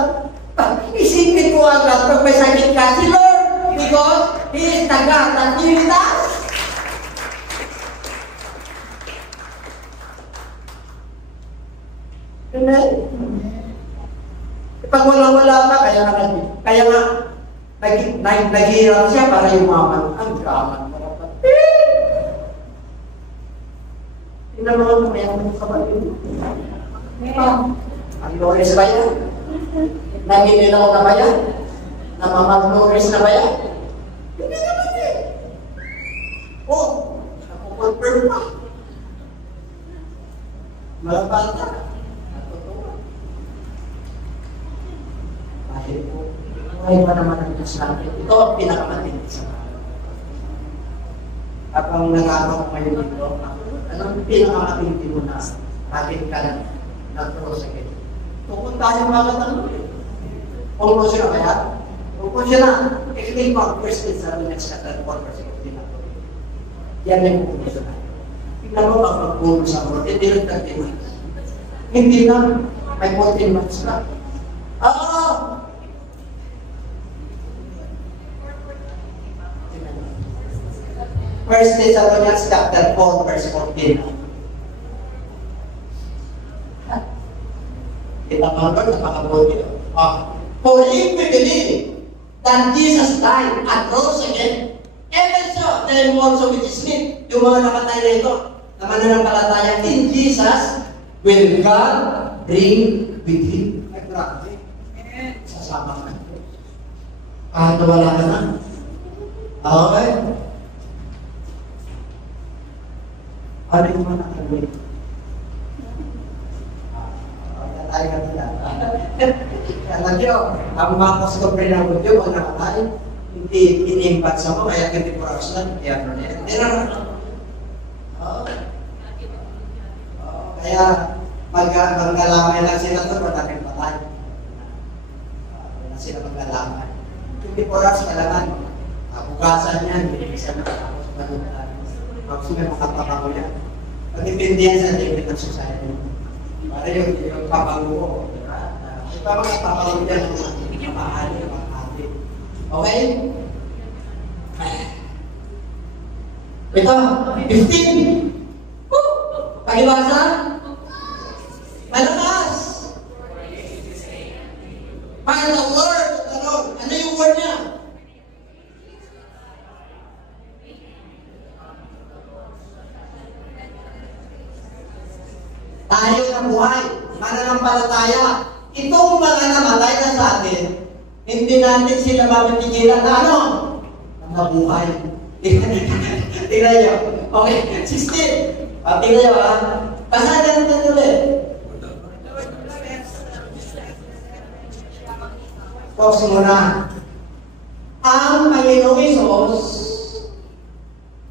Isipin mo agad pag may sakit ka, si Lord, because He is the God that heals us. Amen. Pag wala-wala ka, kaya nga, naghihirap siya para yumaman. Ang yaman mo naman. Tingnan mo ang mayaman mo sa bayo. Ang Lores ba yan? Nangininaw na ba yan? Namamag-Lores na ba yan? Hindi naman eh. Oh, nakukonfirm pa. Malabata. Dahil po, buhay pa naman ang Diyos natin. Ito ang pinakamatindi sa mga. At ang nagagawa ko ngayon dito, anong pinakamatindi mo na atin ka na nag-prosecute? Tukun tayo mga tanong. Conclusion na kaya? Conclusion na. Explain mo ang first Thessalonians chapter 4 verse 15 na. Yan yung conclusion na. Tingnan mo ang mag-conclusion sa Lord. Hindi lang 30 months. Hindi lang. May 14 months na. Oo! First Thessalonians chapter 4 verse 14. Kita mo Lord, napakabuti. For if we believe that Jesus died and rose again, even so, them also which is sleep, yung mga nakatay na ito, na mananampalataya in Jesus, will God bring with Him. Ay, grabe. Sasama ka. Kahit wala ka na. Okay. Ano yung mga nakagawin? Tayo ka nila. Alam nyo, ang mga customer ng video, kung nakatay, hindi inimbat sa mo, kaya hindi po raslan, kaya ano niya. Hindi na kaya magkalamay lang sila ito, matapin patay. Wala sila magkalamay. Hindi po raslan, kailangan bukasan yan, hindi siya nakatapos manutan. Tapos may makapapako yan. Pag-intindihan sa limit ng society. Para yung papanguho. Ito ang mga papanguho dyan ng mga pamahali, mga kapit. Okay? Ito, 15. Pag-ibasa? Malakas! Find the word of the Lord. Ano yung word niya? Tayo na buhay, mananampalataya. Itong mga namatay na sa atin, hindi natin sila mapitigilan na ano? Ang mabuhay. Tingnan nyo. Okay, 16. Tingnan nyo ha. Pasagan natin ulit. Pause muna. Ang Panginoong Isos,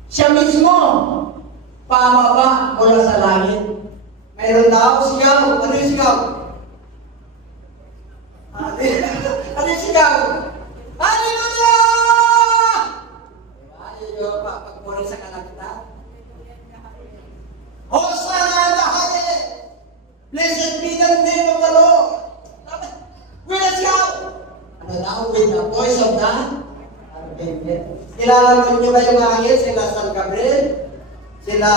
siya mismo, pababa mula sa langit. Mayroon daw sigaw. Ano yung sigaw? Ano yung sigaw? Hallelujah! Diba? Pagpuri sa kalangitan. Hosanna in the highest! Blessed be the name of the Lord! With a shout! Ano daw? With the voice of the Archangel. Kilala niyo ba yung angel? Sila San Gabriel? Sila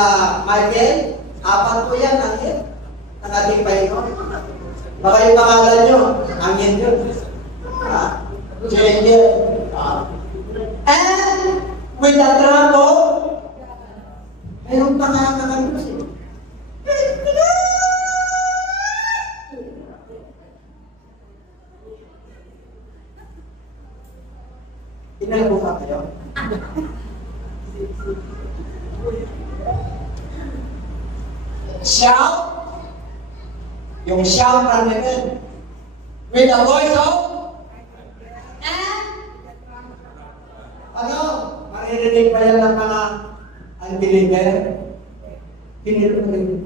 Michael? Apat po yan, angel. Ang ating Panginoon. Baka yung pangalan nyo, angel yun. Angel. And with the trumpet, mayroon pa kakakalos eh. Shout. Yung shout from heaven. With a voice of ano? Maririnig ba yan ng mga unbeliever? Hindi rin.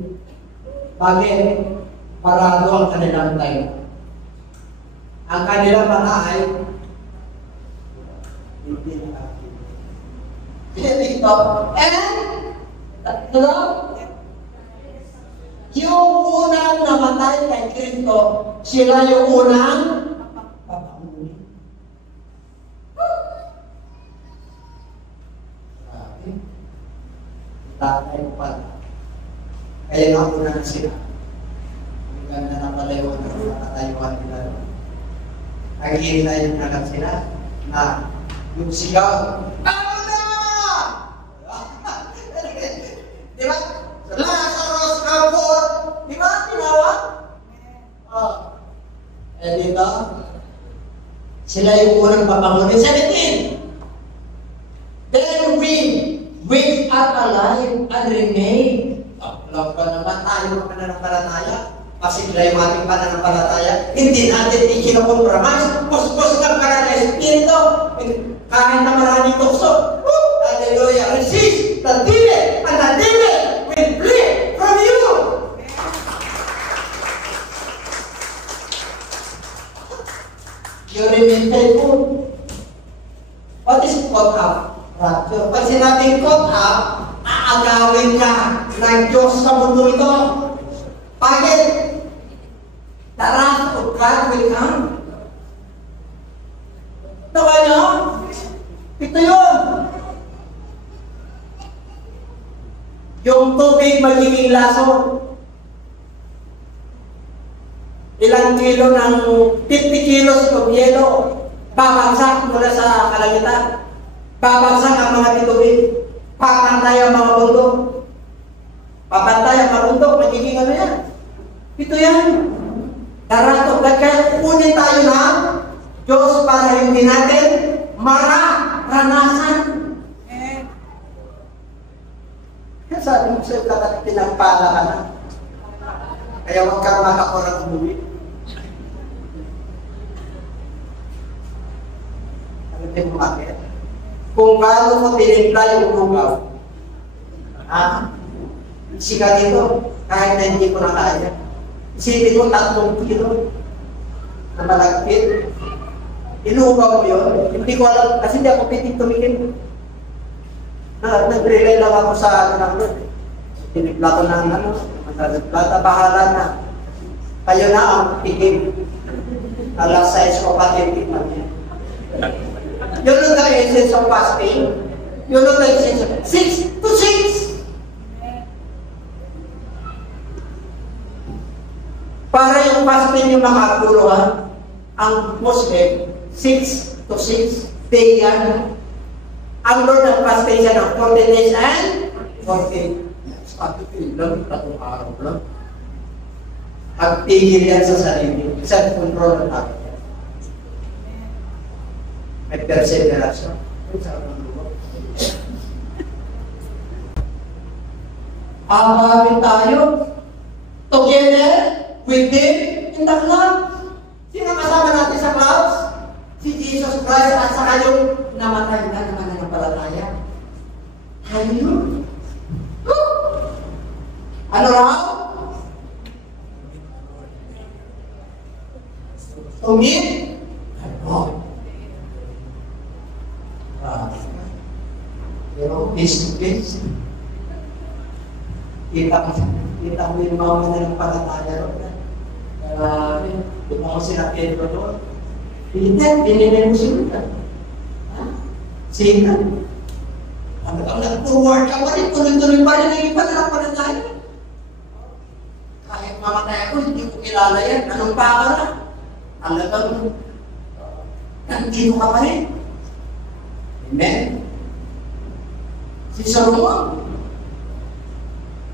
Bakit? Parado ang kanilang tayo. Ang kanilang mga ay hindi nakakita. Ito. Tatlo. Yung unang namatay kay Kristo, sila yung unang papahuli. Grabe. Tatay ko pala. Kaya nauna na sila. Ang ganda na palayuan na nakatayuan nila. Nag-iinay na lang sila na yung sigaw, ano na! Di ba? Lazarus, Kabor! Di ba? Tinawag? Dito, sila yung unang papangunin. 17. Then we are alive and remain. Alam ka naman tayo ng pananampalataya. Kasi sila yung ating pananampalataya. Hindi natin ikinukompromise. Puspos ng kanan ng Espiritu. Kahit na maraming tukso. Hallelujah! Resist the devil and the devil will flee from you. You remain faithful. What is caught up? Rapture. Pag sinabing caught up, aagawin ka ng Diyos sa mundo ito. Bakit? The wrath of God will come. Tawa niyo? Ito yun. Yung tubig magiging laso. Ilang kilo ng 50 kilos ng yelo babagsak mula sa kalangitan. Babagsak ang mga tubig. Papantay ang mga bundok. Papantay ang mga bundok. Magiging ano yan? Ito yan. Darato. Kaya kunin tayo na Diyos para hindi natin maranasan. Sabi mo sa'yo, lahat pinagpala ka na. Kaya huwag kang makakurang umuwi. Alam mo bakit? Kung paano mo tinimpla yung lugaw, sika dito, kahit na hindi ko na kaya. Isipin mo 3 kilo na malagpit. Inugaw mo yun. Hindi ko alam, kasi hindi ako piting tumingin. Nag-relay lang ako sa ano lang doon. Tinimpla ko ng ano, plata, bahala na. Kayo na ang tigim. Alas 6 ko pa titigman niya. Yun ang the essence of fasting. Yun ang the essence of 6 to 6. Para yung fasting yung makakuluhan, ang Muslim, 6 to 6, day yan. Ang Lord ng fasting siya ng 40 days and 40. Pag-ipil lang, 3 araw lang. Pagpigil yan sa sarili. Self-control ng akin. May perseverance. Aamawin tayo together with them in the clouds. Sino kasama natin sa clouds? Si Jesus Christ at saka yung namatay na naman ng palataya. Hallelujah! Ano raw? Tumit? Ano? Pero, please. Kita mo yung mga ng palataya ron. Doon ako sila Pedro doon. Peter, binigay mo sila. Sila. Ang nag-forward ka pa rin, tuloy-tuloy pa rin ang iba na palataya. Kahit mamatay ako, hindi ko kilala yan. Anong pakara? Alagang nandito ka pa rin. Amen? Si Solomon.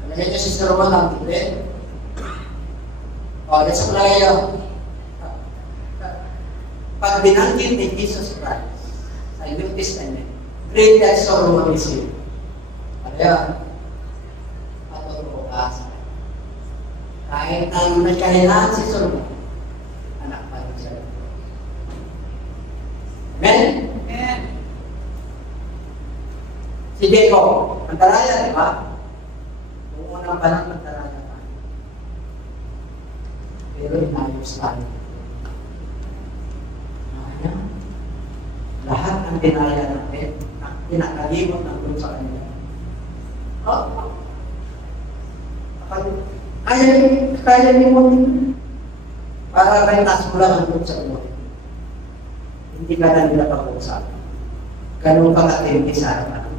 Alam niyo si Solomon ang tibet. Let's play pag binanggit ni Jesus Christ sa New Testament, greater Solomon is here. Kaya, patuturo ka sa kanya. Kahit ang may kahinaan si Solomon, anak pa rin siya. Amen? Amen. Si Jacob, mandaraya, di ba? Noong unang panang mandaraya pa. Pero inayos tayo. Ayan. Lahat ng dinaya natin, pinakalimot ng doon sa kanila. Kaya ni mo para rentas mo lang ang doon sa buhay. Hindi ka na nila pag-uusap. Ganun ka katindi sa harapan.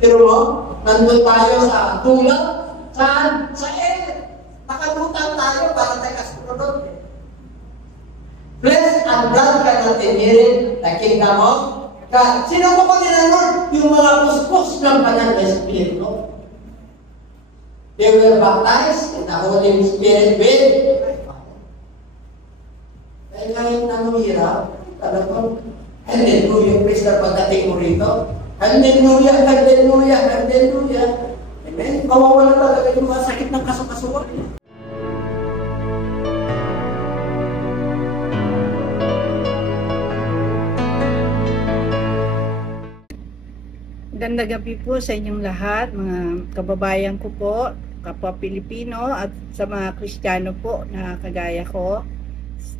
Pero mo, nandun tayo sa tulad, saan? Sa nakalutan tayo para tayo kasunod. Flesh and blood cannot inherit the kingdom of God. Sino ko pa ginanong? Yung mga puspos ng Banal na Espiritu. They were baptized in the Holy Spirit with fire. Kaya kahit anong hirap, talagang hallelujah, praise the pagdating mo rito. Hallelujah, hallelujah, hallelujah. Amen? Mawawala talaga yung mga sakit ng kasukasuan. Magandang gabi po sa inyong lahat, mga kababayan ko po, kapwa Pilipino at sa mga Kristiyano po na kagaya ko.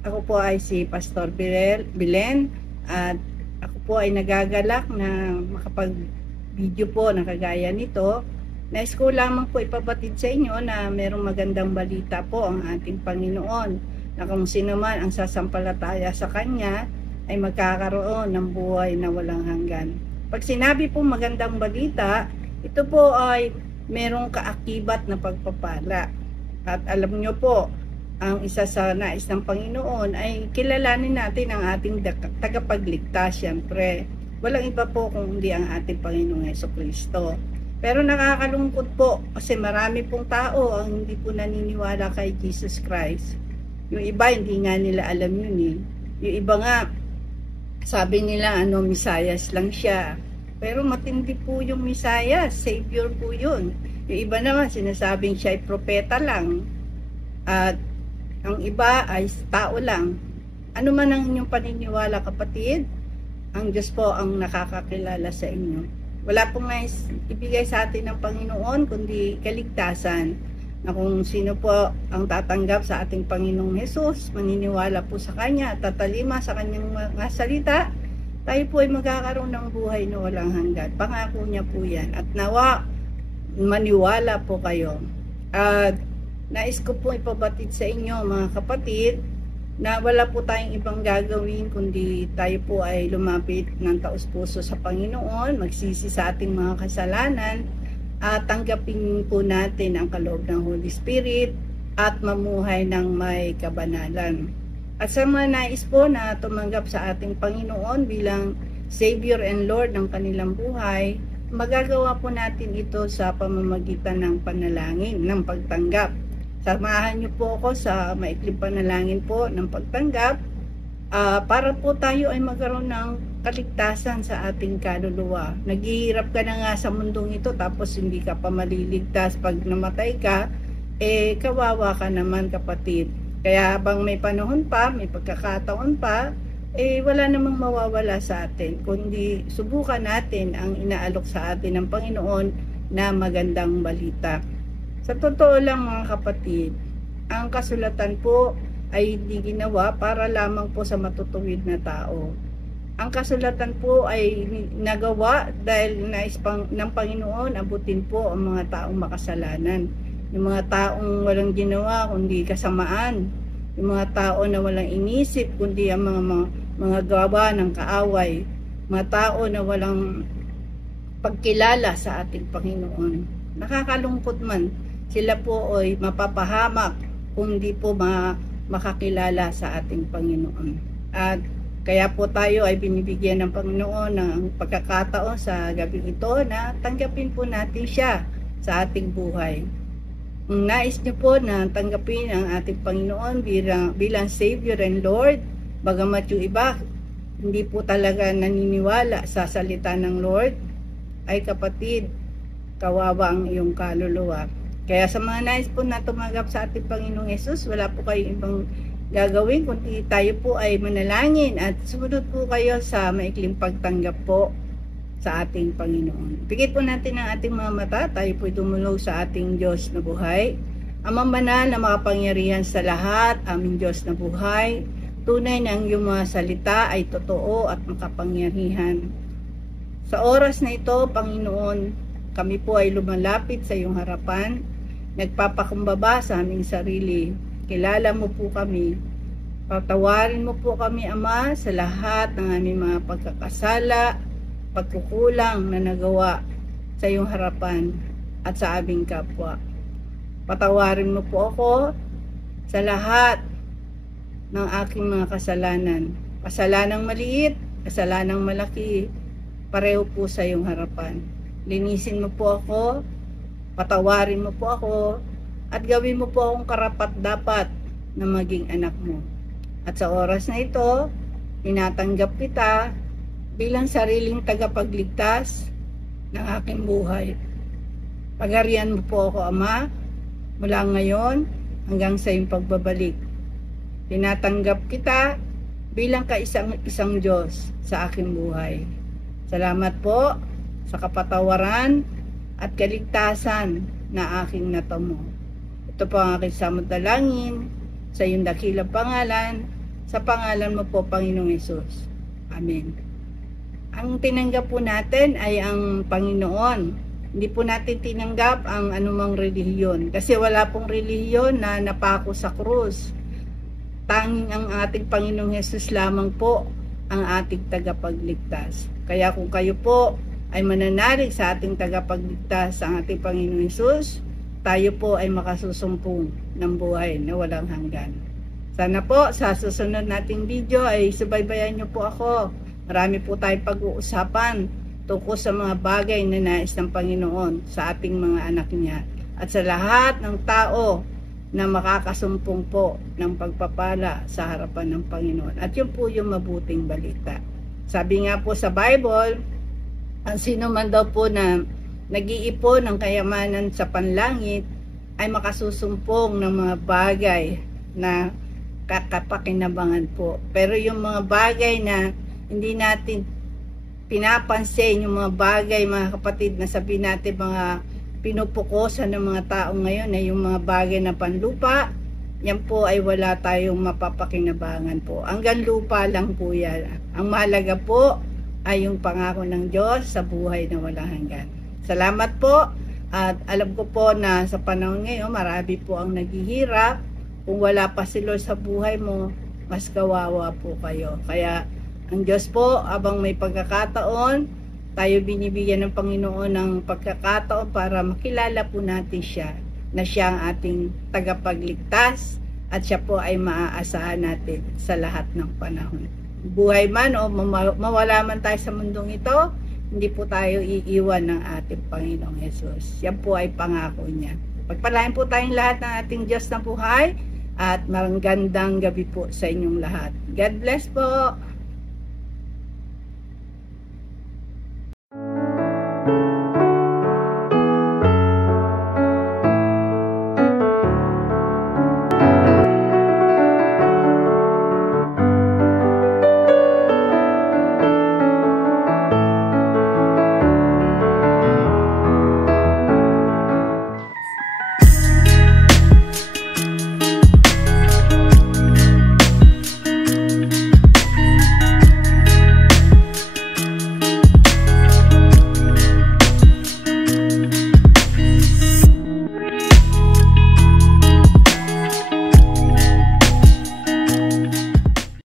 Ako po ay si Pastor Belen at ako po ay nagagalak na makapag-video po na kagaya nito. Nais ko lamang po ipabatid sa inyo na merong magandang balita po ang ating Panginoon na kung sino man ang sasampalataya sa Kanya ay magkakaroon ng buhay na walang hanggan. Pag sinabi po magandang balita, ito po ay merong kaakibat na pagpapala. At alam nyo po, ang isa sa nais ng Panginoon ay kilalanin natin ang ating tagapagligtas, siyempre. Walang iba po kung hindi ang ating Panginoong Jesucristo. Pero nakakalungkot po kasi marami pong tao ang hindi po naniniwala kay Jesus Christ. Yung iba hindi nga nila alam yun eh. Yung iba nga, sabi nila Messias lang siya. Pero matindi po yung Messias, Savior po yun. Yung iba naman sinasabing siya ay propeta lang. At ang iba ay tao lang. Ano man ang inyong paniniwala, kapatid, ang Diyos po ang nakakakilala sa inyo. Wala pong nais ibigay sa atin ng Panginoon kundi kaligtasan, na kung sino po ang tatanggap sa ating Panginoong Hesus, maniniwala po sa Kanya at tatalima sa Kanyang mga salita, tayo po ay magkakaroon ng buhay na walang hanggan. Pangako niya po yan. At nawa, maniwala po kayo. At nais ko po ipabatid sa inyo, mga kapatid, na wala po tayong ibang gagawin kundi tayo po ay lumapit ng taos-puso sa Panginoon, magsisi sa ating mga kasalanan, at tanggapin po natin ang kaloob ng Holy Spirit at mamuhay ng may kabanalan. At sa mga nais po na tumanggap sa ating Panginoon bilang Savior and Lord ng kanilang buhay, magagawa po natin ito sa pamamagitan ng panalangin, ng pagtanggap. Samahan niyo po ako sa maikling panalangin po ng pagtanggap para po tayo ay magkaroon ng kaligtasan sa ating kaluluwa. Naghihirap ka na nga sa mundong ito tapos hindi ka pa maliligtas. Pag namatay ka, kawawa ka naman, kapatid. Kaya habang may panahon pa, may pagkakataon pa, wala namang mawawala sa atin. Kundi subukan natin ang inaalok sa atin ng Panginoon na magandang balita. Sa totoo lang, mga kapatid, ang kasulatan po ay hindi ginawa para lamang po sa matutuwid na tao. Ang kasulatan po ay nagawa dahil nais ng Panginoon abutin po ang mga taong makasalanan. Yung mga taong walang ginawa kundi kasamaan. Yung mga tao na walang inisip kundi ang mga gawa ng kaaway. Mga tao na walang pagkilala sa ating Panginoon. Nakakalungkot man, sila po ay mapapahamak kung di po makakilala sa ating Panginoon. At kaya po tayo ay binibigyan ng Panginoon ng pagkakataon sa gabi ito na tanggapin po natin siya sa ating buhay. Kung nais niyo po na tanggapin ang ating Panginoon bilang Savior and Lord, bagamat yung iba hindi po talaga naniniwala sa salita ng Lord, ay kapatid, kawawa ang iyong kaluluwa. Kaya sa mga nais po na tumanggap sa ating Panginoong Yesus, wala po kayong ibang gagawin kundi tayo po ay manalangin at sumunod po kayo sa maikling pagtanggap po sa ating Panginoon. Pigit po natin ang ating mga mata, tayo po dumulog sa ating Diyos na buhay. Amang banal na makapangyarihan sa lahat, aming Diyos na buhay, tunay na ang iyong mga salita ay totoo at makapangyarihan. Sa oras na ito, Panginoon, kami po ay lumalapit sa iyong harapan, nagpapakumbaba sa aming sarili. Kilala mo po kami. Patawarin mo po kami, Ama, sa lahat ng aming mga pagkakasala, pagkukulang na nagawa sa iyong harapan at sa aming kapwa. Patawarin mo po ako sa lahat ng aking mga kasalanan. Kasalanang maliit, kasalanang malaki, pareho po sa iyong harapan. Linisin mo po ako, patawarin mo po ako, at gawin mo po akong karapat-dapat na maging anak mo. At sa oras na ito, tinatanggap kita bilang sariling tagapagligtas ng aking buhay. Pagarian mo po ako, Ama, mula ngayon hanggang sa iyong pagbabalik. Tinatanggap kita bilang isang Diyos sa aking buhay. Salamat po sa kapatawaran at kaligtasan na aking natamo. Ito po ang aking samudalangin sa iyong dakilang pangalan, sa pangalan mo po, Panginoong Yesus. Amen. Ang tinanggap po natin ay ang Panginoon. Hindi po natin tinanggap ang anumang relihiyon kasi wala pong relihiyon na napako sa krus. Tanging ang ating Panginoong Yesus lamang po ang ating tagapagligtas. Kaya kung kayo po ay mananalig sa ating tagapagligtas, ang ating Panginoong Yesus, tayo po ay makasusumpong ng buhay na walang hanggan. Sana po sa susunod nating video ay subaybayan niyo po ako. Marami po tayong pag-uusapan tungkol sa mga bagay na nais ng Panginoon sa ating mga anak niya at sa lahat ng tao na makakasumpong po ng pagpapala sa harapan ng Panginoon. At yun po yung mabuting balita. Sabi nga po sa Bible, ang sino man daw po na nag-iipon ng kayamanan sa panlangit ay makasusumpong ng mga bagay na kakapakinabangan po. Pero yung mga bagay na hindi natin pinapansin, yung mga bagay, mga kapatid, na sabihin natin mga pinupukosan ng mga tao ngayon ay yung mga bagay na panlupa, yan po ay wala tayong mapapakinabangan po. Hanggang lupa lang po yan. Ang mahalaga po ay yung pangako ng Diyos sa buhay na walang hanggan. Salamat po, at alam ko po na sa panahon ngayon marami po ang naghihirap. Kung wala pa si Lord sa buhay mo, mas kawawa po kayo. Kaya ang Diyos po, abang may pagkakataon, tayo binibigyan ng Panginoon ng pagkakataon para makilala po natin siya, na siya ang ating tagapagligtas at siya po ay maaasahan natin sa lahat ng panahon. Buhay man o mawala man tayo sa mundong ito, hindi po tayo iiwan ng ating Panginoong Yesus. Yan po ay pangako niya. Pagpalain po tayong lahat ng ating Diyos na buhay at magandang gabi po sa inyong lahat. God bless po!